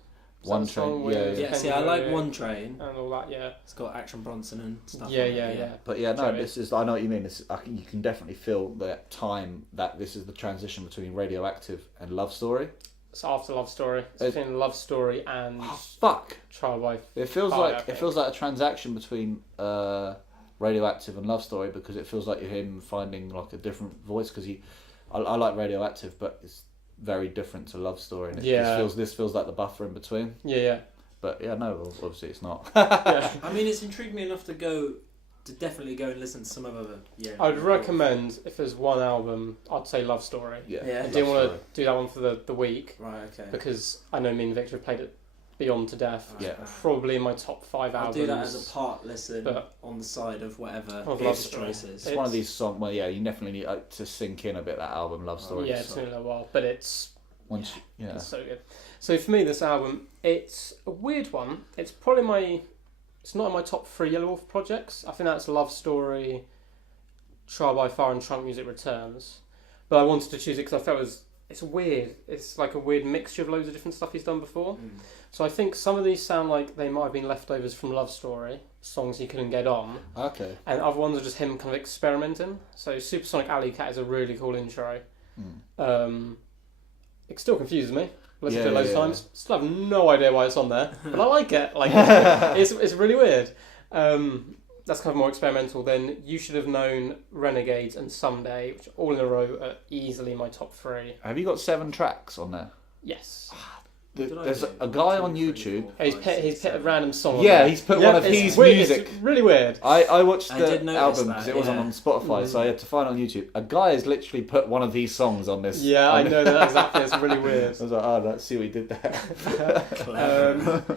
One Train, yeah. See, I like One Train and all that. Yeah, it's got Action Bronson and stuff. Yeah. But yeah, no, this is. I know what you mean. You can definitely feel that time that this is the transition between Radioactive and Love Story. It's after Love Story. It's between Love Story and Trial by It feels like a transaction between Radioactive and Love Story, because it feels like you're him finding like a different voice. Because I like Radioactive, but it's very different to Love Story, and this feels like the buffer in between. Yeah. But yeah, no, obviously it's not. I mean, it's intrigued me enough to definitely go and listen to some other. Yeah. I'd recommend, if there's one album, I'd say Love Story. Yeah. I didn't want to do that one for the week. Right. Okay. Because I know me and Victor have played it beyond to death. Yeah. Probably in my top 5 I'll albums. do that as a part listen on the side of whatever his choices. It's one of these songs. Well, yeah, you definitely need to sink in a bit that album, Love Story. Yeah, it's been a little while, but it's it's so good. So for me, this album, it's a weird one. It's probably it's not in my top 3 Yellow Wolf projects. I think that's Love Story, Trial by Fire, and Trunk Music Returns. But I wanted to choose it because I felt it's weird. It's like a weird mixture of loads of different stuff he's done before. So I think some of these sound like they might have been leftovers from Love Story, songs he couldn't get on. Okay. And other ones are just him kind of experimenting. So Supersonic Alley Cat is a really cool intro. It still confuses me. Listened to it loads of times. Still have no idea why it's on there, but I like it. Like it's really weird. That's kind of more experimental. Then You Should Have Known, Renegades, and Someday, which all in a row are easily my top 3. Have you got 7 tracks on there? Yes. There's a guy on YouTube. He's put a random song. He's put one of his music. It's really weird. I watched the album because it wasn't on Spotify, so I had to find it on YouTube. A guy has literally put one of these songs on this. Yeah, I know that exactly. It's really weird. I was like, let's see what he did there.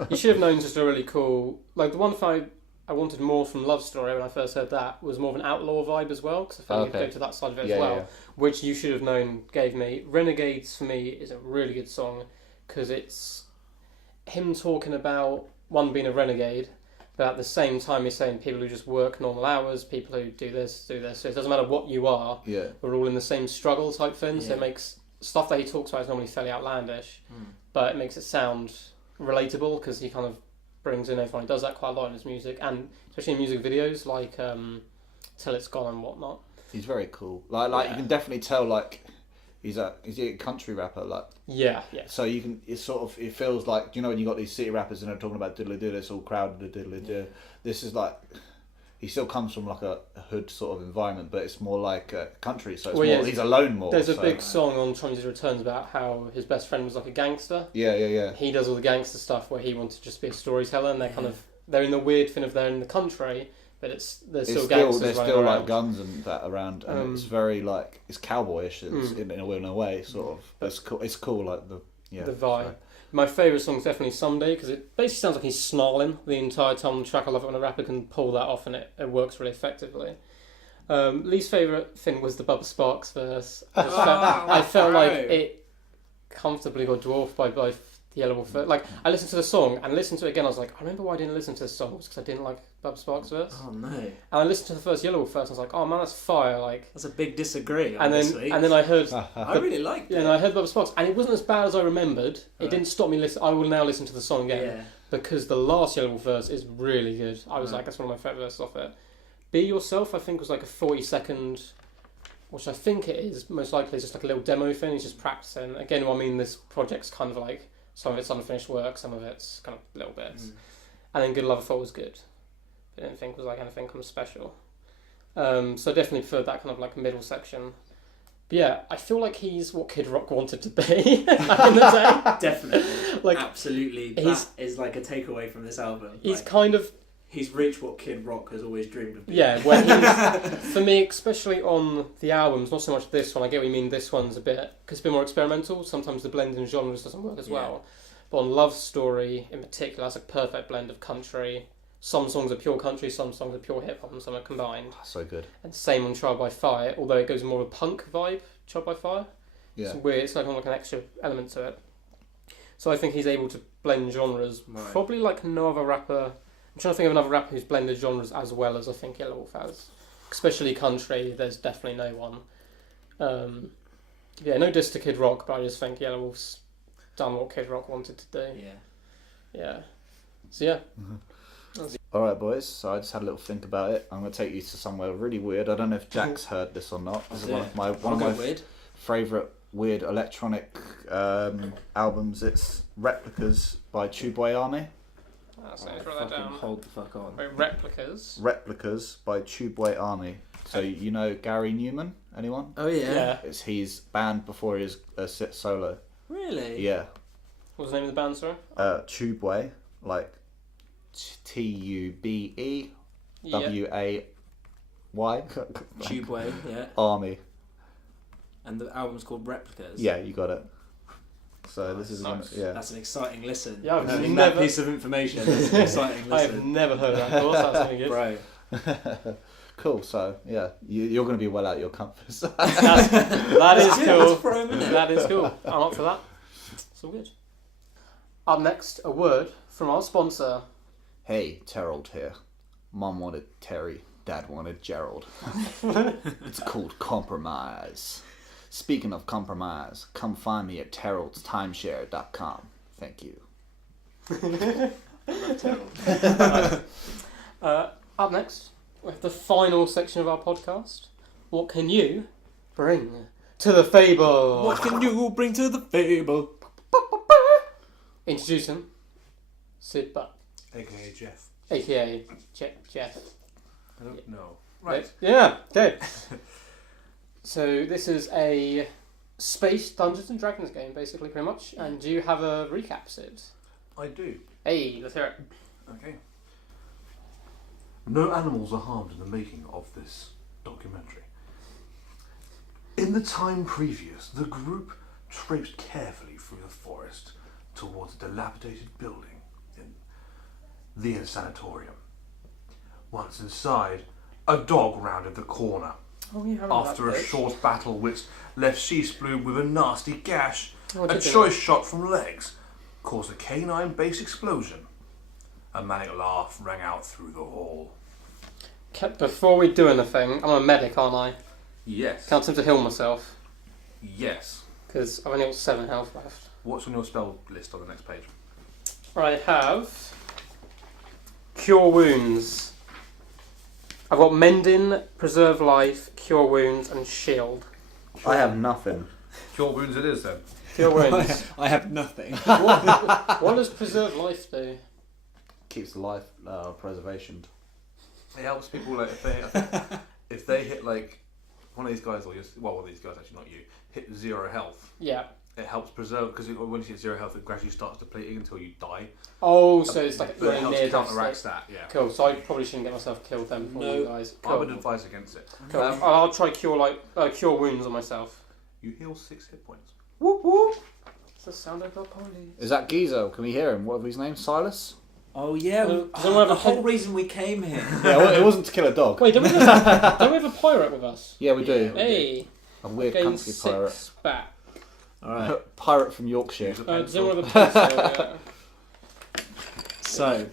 You Should Have Known is just a really cool. Like the one I wanted more from Love Story when I first heard that was more of an outlaw vibe as well, because I felt you could go to that side of it as well, which You Should Have Known gave me. Renegades for me is a really good song because it's him talking about one being a renegade, but at the same time he's saying people who just work normal hours, people who do this. So it doesn't matter what you are. Yeah. We're all in the same struggle type thing. So it makes stuff that he talks about is normally fairly outlandish, but it makes it sound relatable because he kind of brings in everyone. He does that quite a lot in his music, and especially in music videos like Till It's Gone and whatnot. He's very cool. Like you can definitely tell like he's a country rapper, like so you can it feels like, you know, when you got these city rappers and they're talking about diddly do, it's all crowded diddly do. This is like he still comes from like a hood sort of environment, but it's more like country, so it's he's alone more. There's a big song on Trunk Music Returns about how his best friend was like a gangster. Yeah. He does all the gangster stuff where he wants to just be a storyteller, and they're in the weird thing of they're in the country, but there's still gangsters. There's still like guns and that around, and it's very like it's cowboyish in a way, sort of. But it's cool like the vibe. So. My favourite song is definitely Someday, because it basically sounds like he's snarling the entire time on the track. I love it when a rapper can pull that off, and it works really effectively. Least favourite thing was the Bubba Sparks verse. I felt like it comfortably got dwarfed by the Yellow Wolf. Like, I listened to the song and listened to it again. I was like, I remember why I didn't listen to this song was because I didn't like Bubba Sparks verse. Oh no! And I listened to the first Yellow Wolf verse and I was like, oh man, that's fire! Like, that's a big disagree. And then I heard. I really liked it. Yeah, and I heard Bubba Sparks, and it wasn't as bad as I remembered. It didn't stop me listening. I will now listen to the song again because the last Yellow Wolf verse is really good. I was like, that's one of my favourite verses off it. Be Yourself, I think, was like a 40-second, which I think it is most likely just like a little demo thing. He's just practicing. Again, I mean, this project's kind of like. Some of it's unfinished work, some of it's kind of little bits. And then Good Love I thought was good. I didn't think was like anything kind of special. So definitely preferred that kind of like middle section. But yeah, I feel like he's what Kid Rock wanted to be back in the day. Definitely. Absolutely. That is like a takeaway from this album. He's kind of... He's reached what Kid Rock has always dreamed of being. Yeah, where he's... for me, especially on the albums, not so much this one, I get what you mean, this one's a bit... Because it's a bit more experimental, sometimes the blend in genres doesn't work as well. But on Love Story, in particular, that's a perfect blend of country. Some songs are pure country, some songs are pure hip-hop, and some are combined. So good. And same on Trial by Fire, although it goes more of a punk vibe, Trial by Fire. Yeah. It's weird, it's like an extra element to it. So I think he's able to blend genres, probably like no other rapper. I'm trying to think of another rapper who's blended genres as well as I think Yellow Wolf has. Especially country, there's definitely no one. No diss to Kid Rock, but I just think Yellow Wolf's done what Kid Rock wanted to do. Yeah. So yeah. Mm-hmm. Alright boys, so I just had a little think about it. I'm going to take you to somewhere really weird. I don't know if Jack's heard this or not. This is one of my favourite weird electronic albums. It's Replicas by Tubeway Army. So let's write that down. Hold the fuck on. Wait, Replicas? Replicas by Tubeway Army. So you know Gary Newman? Anyone? Oh yeah. It's his band before his solo. Really? Yeah. What's the name of the band, sorry? Tubeway, like Tubeway. Tubeway, yeah. Army. And the album's called Replicas. Yeah, you got it. So this is That's an exciting listen. Yeah, I've never that piece of information. That's an exciting listen. I have never heard that before. That's something good. Right. Cool. So yeah, you're going to be well out of your comfort zone. That is cool. That is cool. I'm up for that. It's all good. Up next, a word from our sponsor. Hey, Terrell here. Mom wanted Terry, Dad wanted Gerald. It's called compromise. Speaking of compromise, come find me at terrellstimeshare.com. Thank you. Up next, we have the final section of our podcast. What can you bring to the fable? What can you bring to the fable? Introducing Sid Buck. A.K.A. Jeff. A.K.A. Jeff. I don't know. Right. Yeah, okay. So this is a space Dungeons and Dragons game, basically, pretty much. And do you have a recap, Sid? I do. Hey, let's hear it. Okay. No animals are harmed in the making of this documentary. In the time previous, the group traipsed carefully through the forest towards a dilapidated building in the sanatorium. Once inside, a dog rounded the corner. After a short battle which left Sheepsbloom with a nasty gash, a choice shot from legs caused a canine-based explosion. A manic laugh rang out through the hall. Before we do anything, I'm a medic, aren't I? Yes. Can I attempt to heal myself? Yes. Because I've only got 7 health left. What's on your spell list on the next page? I have Cure Wounds. I've got Mending, Preserve Life, Cure Wounds, and Shield. I have nothing. Cure Wounds it is then. Cure Wounds. I have nothing. What does Preserve Life do? Keeps the life preservation. It helps people like if they hit like one of these guys or one of these guys actually not you hit 0 health. Yeah. It helps preserve because when you hit 0 health, it gradually starts depleting until you die. Oh, so it's like it helps counteract that. Yeah. Cool. So I probably shouldn't get myself killed then. For you guys. Cool. I would advise against it. Cool. I'll try cure wounds on myself. You heal 6 hit points. Whoop whoop. It's the sound of the police. Is that Gizo? Can we hear him? What was his name? Silas? Oh yeah, the whole reason we came here. Yeah, well, it wasn't to kill a dog. Wait, don't we have a pirate with us? Yeah, we do. Hey, a weird country pirate. 6 back. All right, pirate from Yorkshire. Does anyone have a pencil? So,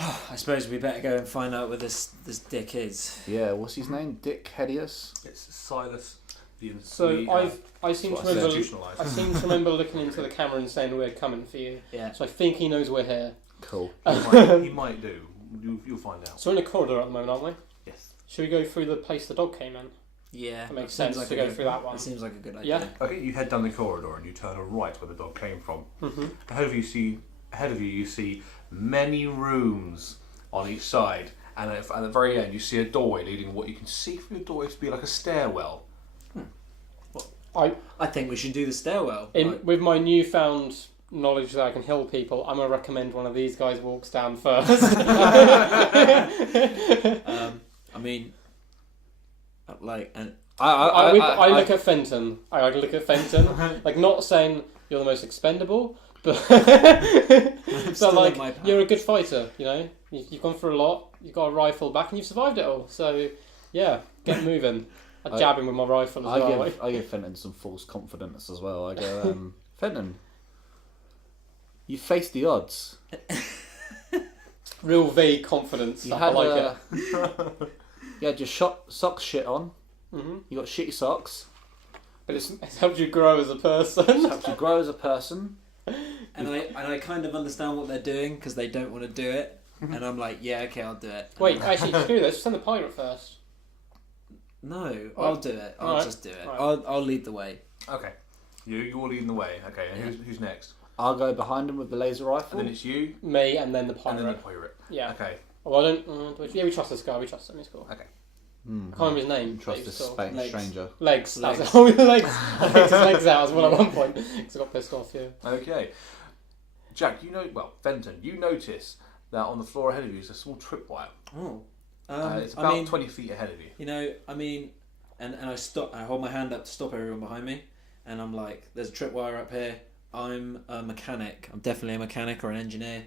I suppose we better go and find out where this dick is. Yeah, what's his name? Dick Hedius? It's Silas. I seem to remember looking into the camera and saying we're coming for you. Yeah. So I think he knows we're here. Cool. He might do. You'll find out. So we're in a corridor at the moment, aren't we? Yes. Should we go through the place the dog came in? Yeah. That makes sense to go through that one. It seems like a good idea. Yeah. Okay, you head down the corridor and you turn right where the dog came from. Mm-hmm. Ahead of you, you see many rooms on each side, and at the very end you see a doorway leading what you can see from your doorway to be like a stairwell. I think we should do the stairwell. With my newfound knowledge that I can heal people, I'm gonna recommend one of these guys walks down first. I mean, like, and I look at Fenton. I look at Fenton, like not saying you're the most expendable, but but like you're a good fighter. You know, you've gone through a lot. You've got a rifle back, and you've survived it all. So yeah, get moving. I jab him with my rifle as well. I give Fenton some false confidence as well. I go, Fenton, you faced the odds. Real vague confidence. You I like it. You had your socks shit on. Mm-hmm. You got shitty socks. But it's helped you grow as a person. It's helped you grow as a person. And I kind of understand what they're doing because they don't want to do it. And I'm like, yeah, okay, I'll do it. Wait, actually, screw this. Send the pirate first. No, I'll do it. I'll just do it. Right. I'll lead the way. Okay. You're leading the way. Okay, and who's next? I'll go behind him with the laser rifle. And then it's you. Me, and then the pirate. And then the pirate. Yeah. Okay. Well, I don't... we trust this guy. We trust him. He's cool. Okay. I can't remember his name. Trust this stranger. Legs. Legs. Legs. I picked his legs out as well at one point because I got pissed off, yeah. Okay. Jack, Fenton, you notice that on the floor ahead of you is a small tripwire. Oh. It's about 20 feet ahead of you. You know, I mean, and I stop. I hold my hand up to stop everyone behind me, and I'm like, "There's a tripwire up here. I'm a mechanic. I'm definitely a mechanic or an engineer.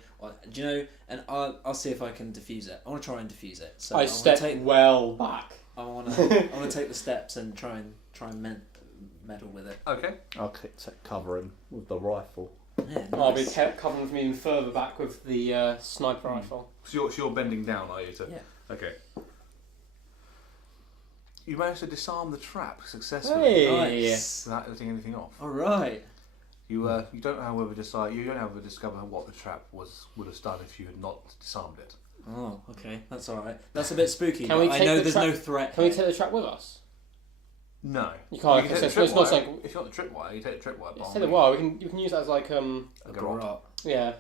Do you know? And I'll see if I can defuse it. I want to try and defuse it. So I step well back. I want to take the steps and try and meddle with it. Okay. I'll cover him with the rifle. Yeah, nice. I'll be covering from even further back with the sniper rifle. So you're bending down, are you? Yeah. Okay. You managed to disarm the trap successfully. Hey. Nice. Without letting anything off. All right. You don't however discover what the trap would have done if you had not disarmed it. Oh, okay, that's all right. That's a bit spooky. Can we I take know the there's trap? no threat. Can we take the trap with us? No, you can't. It's not saying if you want the tripwire, you take the tripwire. Take the wire. You can use that as like a rock. Yeah.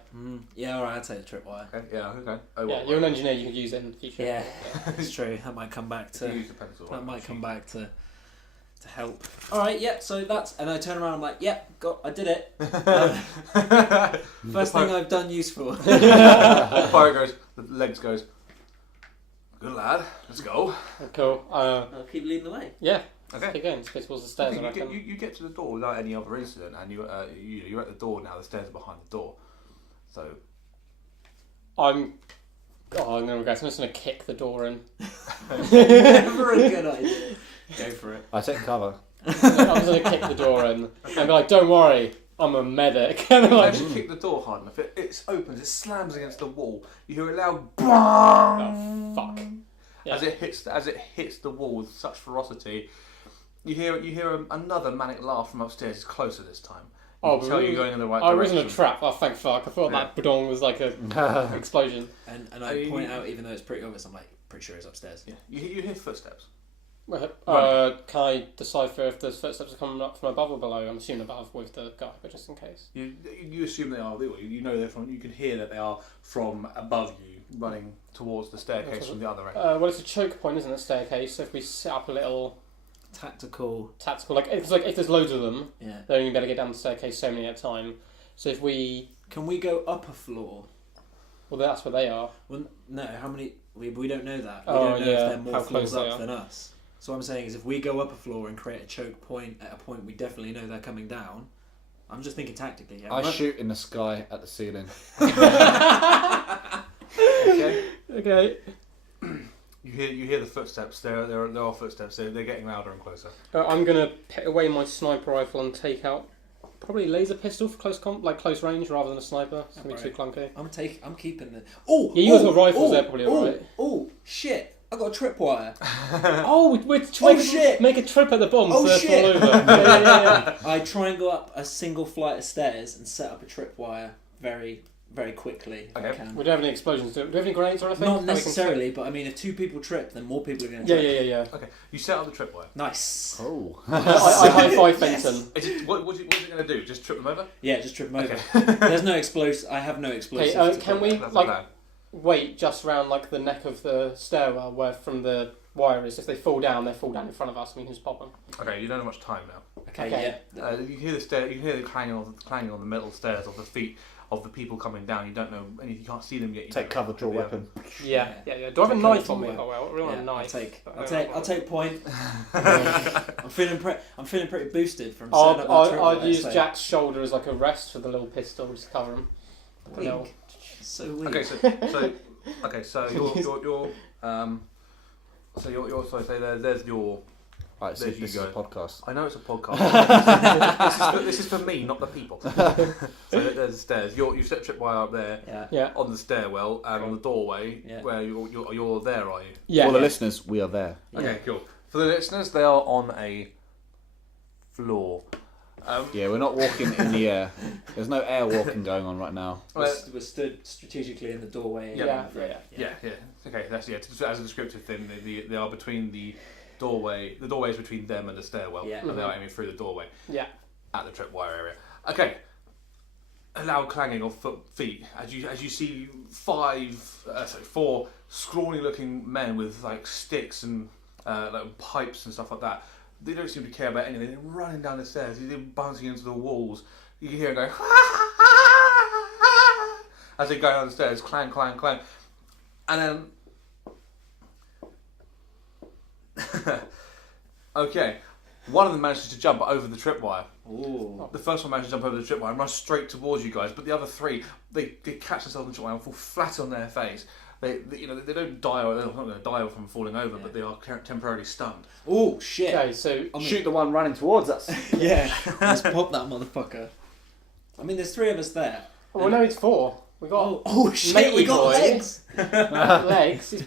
Yeah, all right. I'll take the tripwire. Okay. Yeah. Okay. Yeah, you're an engineer. You can use it in the future. Yeah, it's true. That might come back to. Use the pencil. That might come back to help. All right. Yeah. So that's and I turn around. I'm like, yep, I did it. First thing I've done useful. The pirate goes. The legs goes. Good lad. Let's go. Cool. I'll keep leading the way. Yeah. Okay. Again, it's towards the stairs. You get to the door without any other incident, and you're at the door now. The stairs are behind the door, so I'm gonna regret. I'm just gonna kick the door in. Never a good idea. Go for it. I take cover. I'm just gonna kick the door in and be like, "Don't worry, I'm a medic." And like, you kick the door hard enough. It opens. It slams against the wall. You hear a loud bang. Oh fuck! Yeah. As it hits the wall with such ferocity. You hear another manic laugh from upstairs. It's closer this time. You can tell you're going in the right direction. I was in a trap. Oh, thank fuck. I thought that badong was like a explosion. And I point out, even though it's pretty obvious, I'm like, pretty sure it's upstairs. Yeah. You hear footsteps. Can I decipher if the footsteps are coming up from above or below? I'm assuming above with the guy, but just in case. You assume they are. You know they're from. You can hear that they are from above you, running towards the staircase from the other end. Well, it's a choke point, isn't it? Staircase. So if we set up a little tactical, like if there's loads of them, yeah, they're only better get down the staircase so many at a time. So if we can we go up a floor? Well, that's where they are. Well, no, how many? We don't know that. We don't know if they're more floors up than us. So what I'm saying is, if we go up a floor and create a choke point at a point we definitely know they're coming down, I'm just thinking tactically. Yeah, I shoot in the sky at the ceiling. Okay. You hear the footsteps. There are footsteps. They're getting louder and closer. I'm gonna put away my sniper rifle and take out probably laser pistol for close range rather than a sniper. It's gonna be too clunky. I'm keeping the. You guys got rifles there, probably alright. Oh shit! I got a tripwire. Make a trip at the bomb so shit. they fall over. Yeah. I try and go up a single flight of stairs and set up a tripwire very, very quickly. Okay. If I can. We don't have any explosions. Do we have any grenades or anything? Not necessarily, but I mean, if two people trip, then more people are going to trip. Yeah. Okay, you set up the tripwire. Nice. Oh. I high five Fenton. What's it going to do? Just trip them over? Yeah, just trip them over. There's no explosive. I have no explosives. Can we weight just around like the neck of the stairwell where from the wire is. If they fall down, they fall down in front of us and we can just pop them. Okay, you don't have much time now. Okay. Yeah. You hear the stair. You hear the clanging on the metal stairs of the feet of the people coming down. You don't know anything. You can't see them yet. Take cover, draw weapon. Yeah. Do I have a knife on me? Oh well, I really want a knife. I'll take point. I'm feeling pretty boosted from setting up that trip. I'd use Jack's shoulder as like a rest for the little pistol, just to cover him. So weak. Okay, so there's your. Right, so this is a podcast. I know it's a podcast. this is for me, not the people. So there's the stairs. You set tripwire up there. Yeah. On the stairwell and on the doorway where you're there, are you? Yeah. For the listeners, we are there. Okay, cool. For the listeners, they are on a floor. We're not walking in the air. There's no air walking going on right now. We're stood strategically in the doorway. Yeah. Okay, that's as a descriptive thing. They are between the doorway. The doorway is between them and the stairwell. Yeah. And they are aiming through the doorway. Yeah. At the tripwire area. Okay. A loud clanging of feet as you see four scrawny-looking men with like sticks and like pipes and stuff like that. They don't seem to care about anything. They're running down the stairs. They're bouncing into the walls. You can hear them go as they go down the stairs. Clang, clang, clang, and then okay. One of them manages to jump over the tripwire. Ooh. The first one manages to jump over the tripwire and run straight towards you guys, but the other three, they catch themselves in the tripwire and fall flat on their face. They don't die, or they're not going to die from falling over, but they are temporarily stunned. Oh shit! Okay, so shoot the one running towards us. Yeah, let's pop that motherfucker. I mean, there's 3 of us there. Well, no, it's 4. We got shit! We got legs. Legs.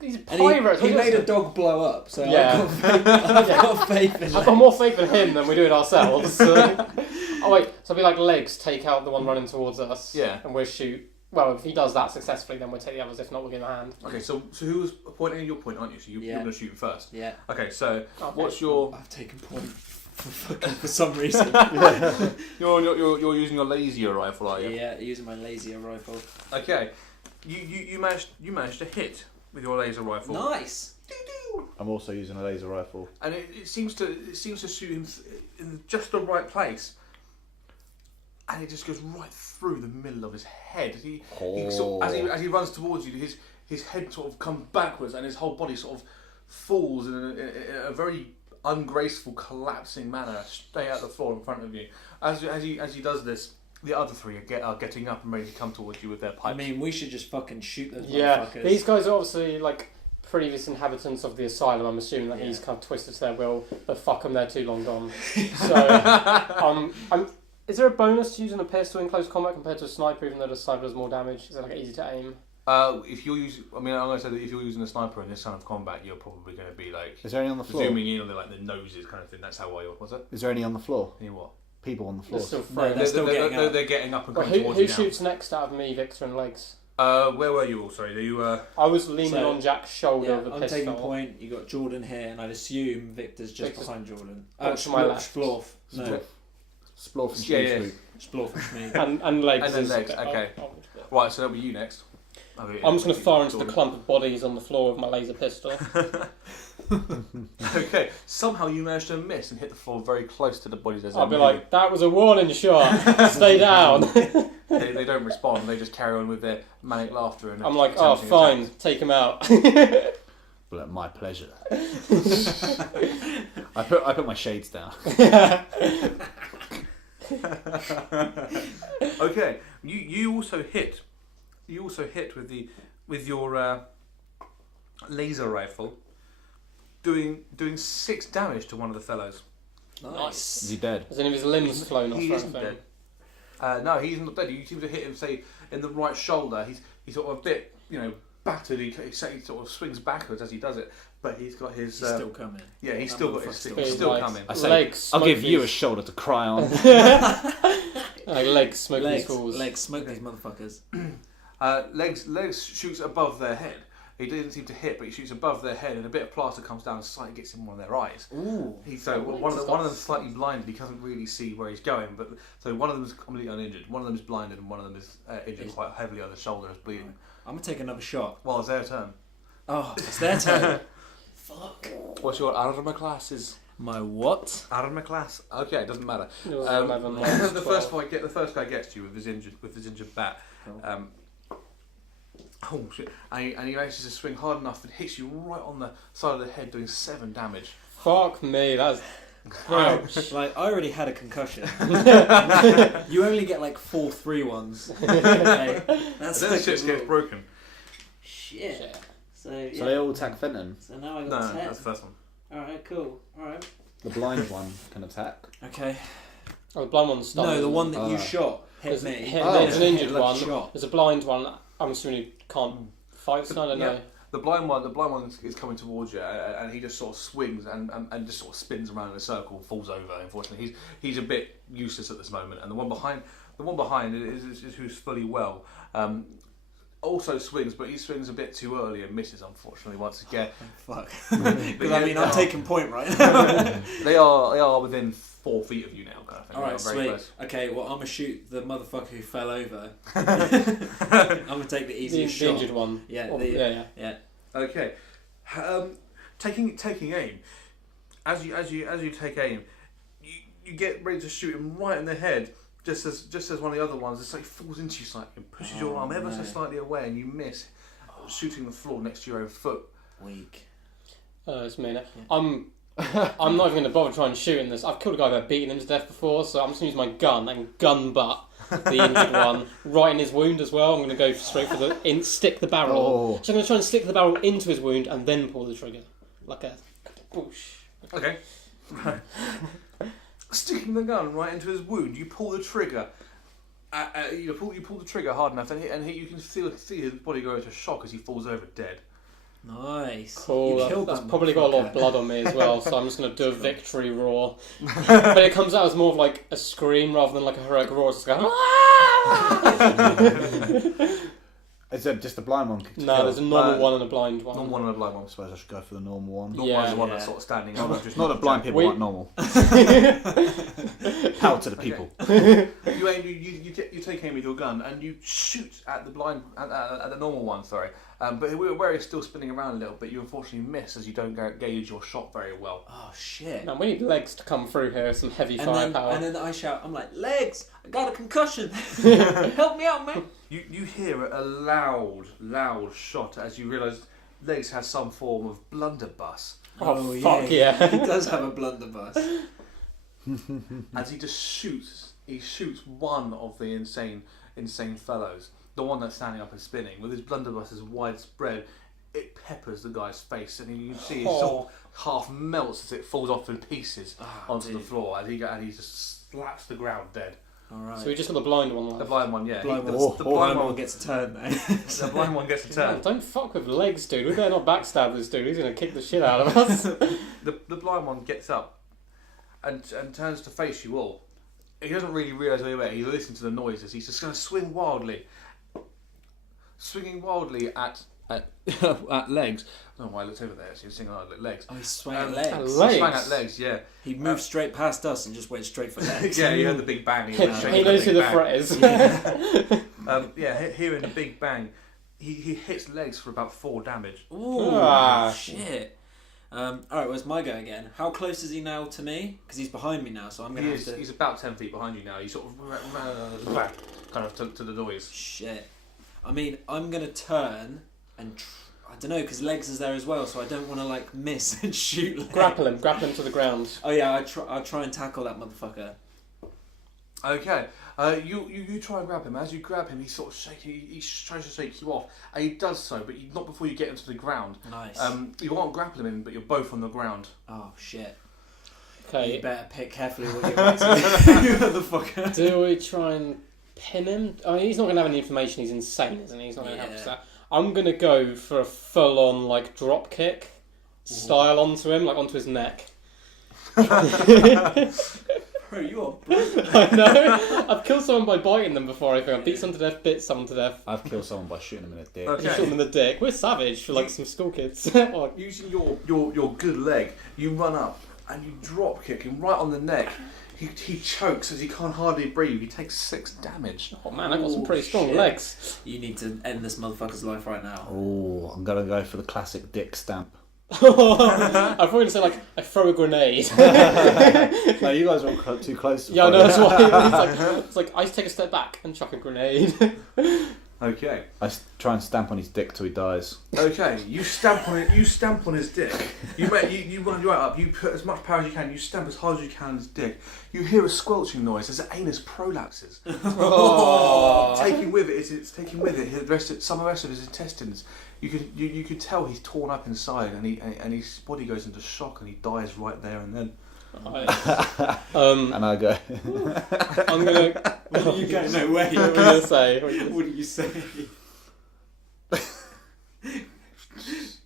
He's a pirate. He made a dog blow up, so yeah. I've got faith in him. I've got more faith in him than we do in ourselves. Oh wait, so it'll be like legs take out the one running towards us. Yeah. And we'll shoot. Well, if he does that successfully, then we'll take the others. If not, we'll give him a hand. Okay, so who's pointing? Your point, aren't you? So you're going to shoot him first. Yeah. Okay, so what's your? I've taken point for some reason. You're using your laser rifle, are you? Yeah, using my laser rifle. Okay, you managed to hit with your laser rifle. Nice. I'm also using a laser rifle, and it seems to shoot him in just the right place. And it just goes right through the middle of his head. He as he runs towards you, his head sort of comes backwards, and his whole body sort of falls in a very ungraceful, collapsing manner, straight out the floor in front of you. As he does this, the other 3 are getting up and ready to come towards you with their pipes. I mean, we should just fucking shoot those motherfuckers. motherfuckers. These guys are obviously like previous inhabitants of the asylum. I'm assuming that he's kind of twisted to their will, but fuck them, they're too long gone. So, is there a bonus to using a pistol in close combat compared to a sniper, even though the sniper does more damage? Is it like easy to aim? If you're using, I'm going to say that if you're using a sniper in this kind of combat, you're probably going to be like. Is there any on the floor? Zooming in on the noses kind of thing. That's how wild was it? Is there any on the floor? Any what? People on the floor. They're getting up and coming towards you now. Who shoots next out of me, Victor, and legs? Where were you all? Sorry, I was leaning on Jack's shoulder with a pistol. I'm taking point. You got Jordan here, and I'd assume Victor's just behind Jordan. To my left. Splorf. No. Splorf and Schmeek. Splorf and Schmeek. and legs. And then legs. Okay. Right, so that'll be you next. I'm just going to fire into the clump of bodies on the floor with my laser pistol. Okay, somehow you managed to miss and hit the floor very close to the bodies. I'll be like, that was a warning shot. Stay down. They don't respond. They just carry on with their manic laughter. And I'm like, oh, fine, attacks. Take him out. Well, my pleasure. I put my shades down. Okay, you also hit. You also hit with your laser rifle, doing 6 damage to one of the fellows. Nice. Is he dead? Has any of his limbs flown off? He isn't dead. No, he's not dead. You seem to hit him, say, in the right shoulder. He's sort of a bit, battered. He sort of swings backwards as he does it, but he's got his. He's still coming. Yeah, he's still got his. He's still coming. I say, I'll give you a shoulder to cry on. Like legs, smoke these fools. Legs, smoke these motherfuckers. Legs shoots above their head. He didn't seem to hit, but he shoots above their head, and a bit of plaster comes down and slightly gets in one of their eyes. Ooh. One of them's slightly blinded. He can't really see where he's going, but so one of them is completely uninjured. One of them is blinded, and one of them is injured quite heavily on the shoulder, is bleeding. I'm going to take another shot. Well, it's their turn. Oh, it's their turn. Fuck. What's your armor classes? My what? Armor class. Okay, it doesn't matter. The The first guy gets you with his injured bat. Cool. Oh shit! And he manages to swing hard enough and hits you right on the side of the head, doing 7 damage. Fuck me, that's... Ouch. Like, I already had a concussion. You only get like 4 3-1s. Okay. That's Then the shit gets broken. Shit. So they all attack Fenton. So now I got No, 10. that's the first one. Alright, cool. Alright. The blind one can attack. Okay. Oh, the blind one's stunned. No, the one that you shot hit me. There's an injured one. Shot. There's a blind one. I'm assuming he can't fight, so I don't know. The blind one is coming towards you, and he just sort of swings and just sort of spins around in a circle, and falls over. Unfortunately, he's a bit useless at this moment. And the one behind is who's fully well. Also swings, but he swings a bit too early and misses, unfortunately, once again. Fuck. Because I'm taking point right now. They are within 4 feet of you now, kind of thing. Alright, sweet. Close. Okay, well, I'm going to shoot the motherfucker who fell over. I'm going to take the easiest shot. The injured one. Yeah, yeah. Okay. Taking aim. As you take aim, you get ready to shoot him right in the head. Just as one of the other ones, it's like falls into you slightly and pushes your arm ever so slightly away, and you miss, shooting the floor next to your own foot. Weak. It's me now. I'm not even going to bother trying to shoot in this. I've killed a guy by beating him to death before, so I'm just going to use my gun and gun butt the injured one right in his wound as well. I'm going to go straight for stick the barrel. Oh. So I'm going to try and stick the barrel into his wound and then pull the trigger, like a whoosh. Okay. Sticking the gun right into his wound, you pull the trigger. You pull the trigger hard enough, and you can see his body go into shock as he falls over dead. Nice. Cool. That's probably got a lot of blood on me as well, so I'm just going to do a victory roar. But it comes out as more of like a scream rather than like a heroic roar. It's just going. Is it just a blind one? No, there's a normal one and a blind one. Normal one and a blind one. I suppose I should go for the normal one. Normal one's the one that's sort of standing up. Not that blind people aren't normal. Power to the people. You take aim with your gun and you shoot at the blind at the normal one. Sorry, but where he's still spinning around a little bit, you unfortunately miss as you don't gauge your shot very well. Oh shit! Now we need legs to come through here. Some heavy firepower. And then I shout, I'm like, legs! I got a concussion. Help me out, man. You hear a loud shot as you realise Legs has some form of blunderbuss. Oh fuck yeah! He does have a blunderbuss. As he just shoots one of the insane fellows, the one that's standing up and spinning, with his blunderbuss as widespread. It peppers the guy's face, and you can see he sort of half melts as it falls off in pieces onto the floor, and he just slaps the ground dead. Alright. So we just got the blind one left. The blind one, yeah. The blind one gets a turn, though. The blind one gets a turn. Man, don't fuck with Legs, dude. We better not backstab this dude. He's going to kick the shit out of us. The blind one gets up and turns to face you all. He doesn't really realise where you're at. He listens to the noises. He's just going to swing wildly. Swinging wildly at Legs. I don't know why I looked over there. He's swinging at Legs. Oh, he's swinging at Legs. Legs. He swung at Legs, yeah. He moved straight past us and just went straight for Legs. Yeah, he heard the big bang. He knows who the threat is. Hearing the big bang, he hits Legs for about 4 damage. Ooh, shit. Alright, where's my go again? How close is he now to me? Because he's behind me now, so I'm going to have to... He's about 10 feet behind you now. He's sort of kind of to the noise. Shit. I mean, I'm going to turn and... I don't know, because Legs is there as well, so I don't want to, like, miss and shoot Legs. Grapple him to the ground. Oh yeah, I'll try and tackle that motherfucker. Okay, you try and grab him. As you grab him, he's sort of shaking. He tries to shake you off, and he does so, but not before you get him to the ground. Nice. You won't grapple him, but you're both on the ground. Oh shit. Okay. You better pick carefully what you're about to do, you motherfucker. Do we try and pin him? I mean, he's not going to have any information. He's insane, isn't he? He's not going to help us out. I'm going to go for a full-on, like, drop kick style onto him, like, onto his neck. Bro, you are brutal. I know. I've killed someone by biting them before, I think. I've beat someone to death, bit someone to death. I've killed someone by shooting them in the dick. Okay. You shot them in the dick. We're savage for, like, some school kids. Using your good leg, you run up and you drop kick him right on the neck. He chokes as he can't hardly breathe. He takes 6 damage. Oh man, I got some pretty strong legs. You need to end this motherfucker's life right now. Oh, I'm gonna go for the classic dick stamp. I thought you were going to say, like, I throw a grenade. No, you guys are all too close. Yeah, I know, that's why. It's like, I take a step back and chuck a grenade. Okay. I try and stamp on his dick till he dies. Okay, you stamp on it. You stamp on his dick. You run right up. You put as much power as you can. You stamp as hard as you can on his dick. You hear a squelching noise as the anus prolapses. Oh. Taking with it, it's taking with it some of the rest of his intestines. You could tell he's torn up inside, and his body goes into shock, and he dies right there and then. And I go. I'm gonna. What are you going? No way. What are you gonna say? What did you say?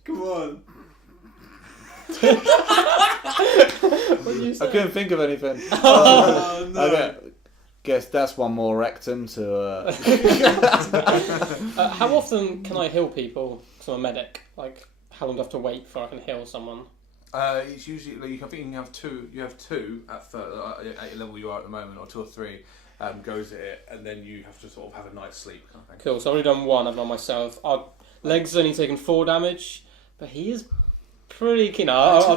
Come on. What did you say? I couldn't think of anything. Oh no. Okay. Guess that's one more rectum to. How often can I heal people? Because I'm a medic. Like, how long do I have to wait before I can heal someone? It's usually I think you can have two. You have 2 at your level you are at the moment, or 2 or 3. Goes at it, and then you have to sort of have a night's sleep. Kind of thing. Cool. So I've already done 1. I've done myself. Our legs only taken 4 damage, but he is pretty keen. I'll look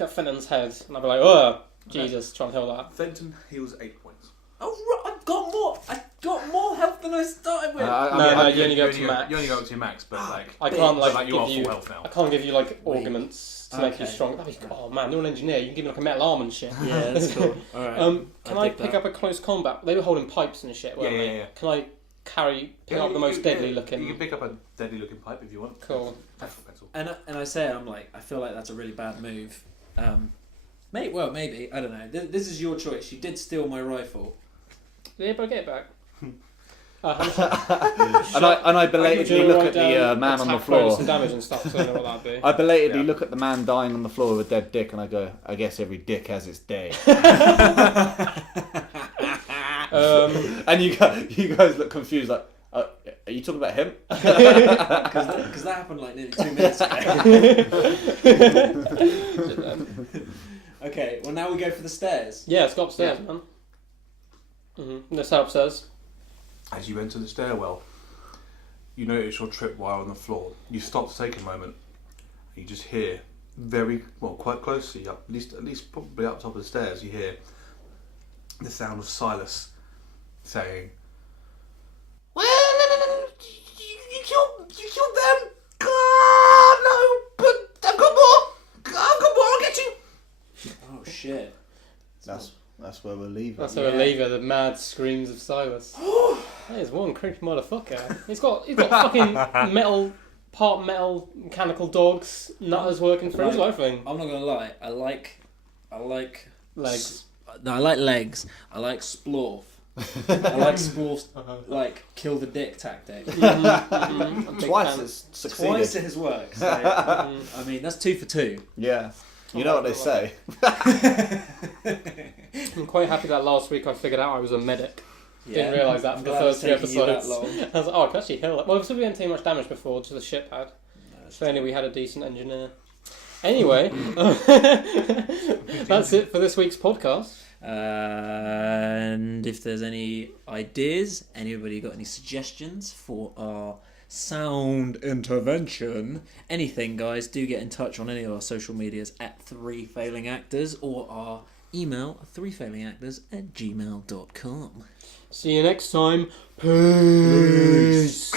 at Fenton's head, and I'll be like, oh, Jesus, try and heal that. Fenton heals 8 points. Oh, I've got more. I got more health than I started with. No, you only go up to max. You only go up to your max, but like I can't you are give you. full health now. I can't give you like augments to make you strong. Oh man, you're an engineer. You can give me like a metal arm and shit. Yeah, that's cool. All right. Can I pick up a close combat? They were holding pipes and shit, weren't they? Yeah. Can I pick up the most deadly looking? You can pick up a deadly looking pipe if you want. Cool. That's all. And I say I'm like, I feel like that's a really bad move. Maybe I don't know. This is your choice. You did steal my rifle. Yeah, but I get it back. And I belatedly look at the man on the floor. Some damage and stuff. So I know what that'd be. I belatedly look at the man dying on the floor with a dead dick, and I go, I guess every dick has its day. And you guys look confused, like, are you talking about him? Because that happened like nearly 2 minutes ago. Okay, well now we go for the stairs. Yeah, let's go upstairs, man. Let's head upstairs. As you enter the stairwell, you notice your tripwire on the floor. You stop to take a moment. And you just hear quite closely, at least probably up top of the stairs, you hear the sound of Silas saying, Well, you killed them. God, no, but I've got more. I'll get you. Oh shit. That's where we'll leave it. That's where we'll leave it. The mad screams of Silas. That is one creepy motherfucker. He's got fucking part metal mechanical dogs, nutters working through his everything. I'm not gonna lie. I like legs. No, I like legs. I like splorf. I like splorf's like kill the dick tactic. Twice it's succeeded. Twice it has worked. So, I mean, that's 2 for 2. Yeah. You know what they say. I'm quite happy that last week I figured out I was a medic. Yeah. Didn't realise that for the Glad first 3 it's taken you episodes. that long. I was like, I can actually heal that. Well, we didn't take much damage before, just the ship had. If only we had a decent engineer. Anyway, that's it for this week's podcast. And if there's any ideas, anybody got any suggestions for our sound intervention, anything, guys, do get in touch on any of our social medias at 3failingactors or our email 3failingactors@gmail.com. See you next time. Peace.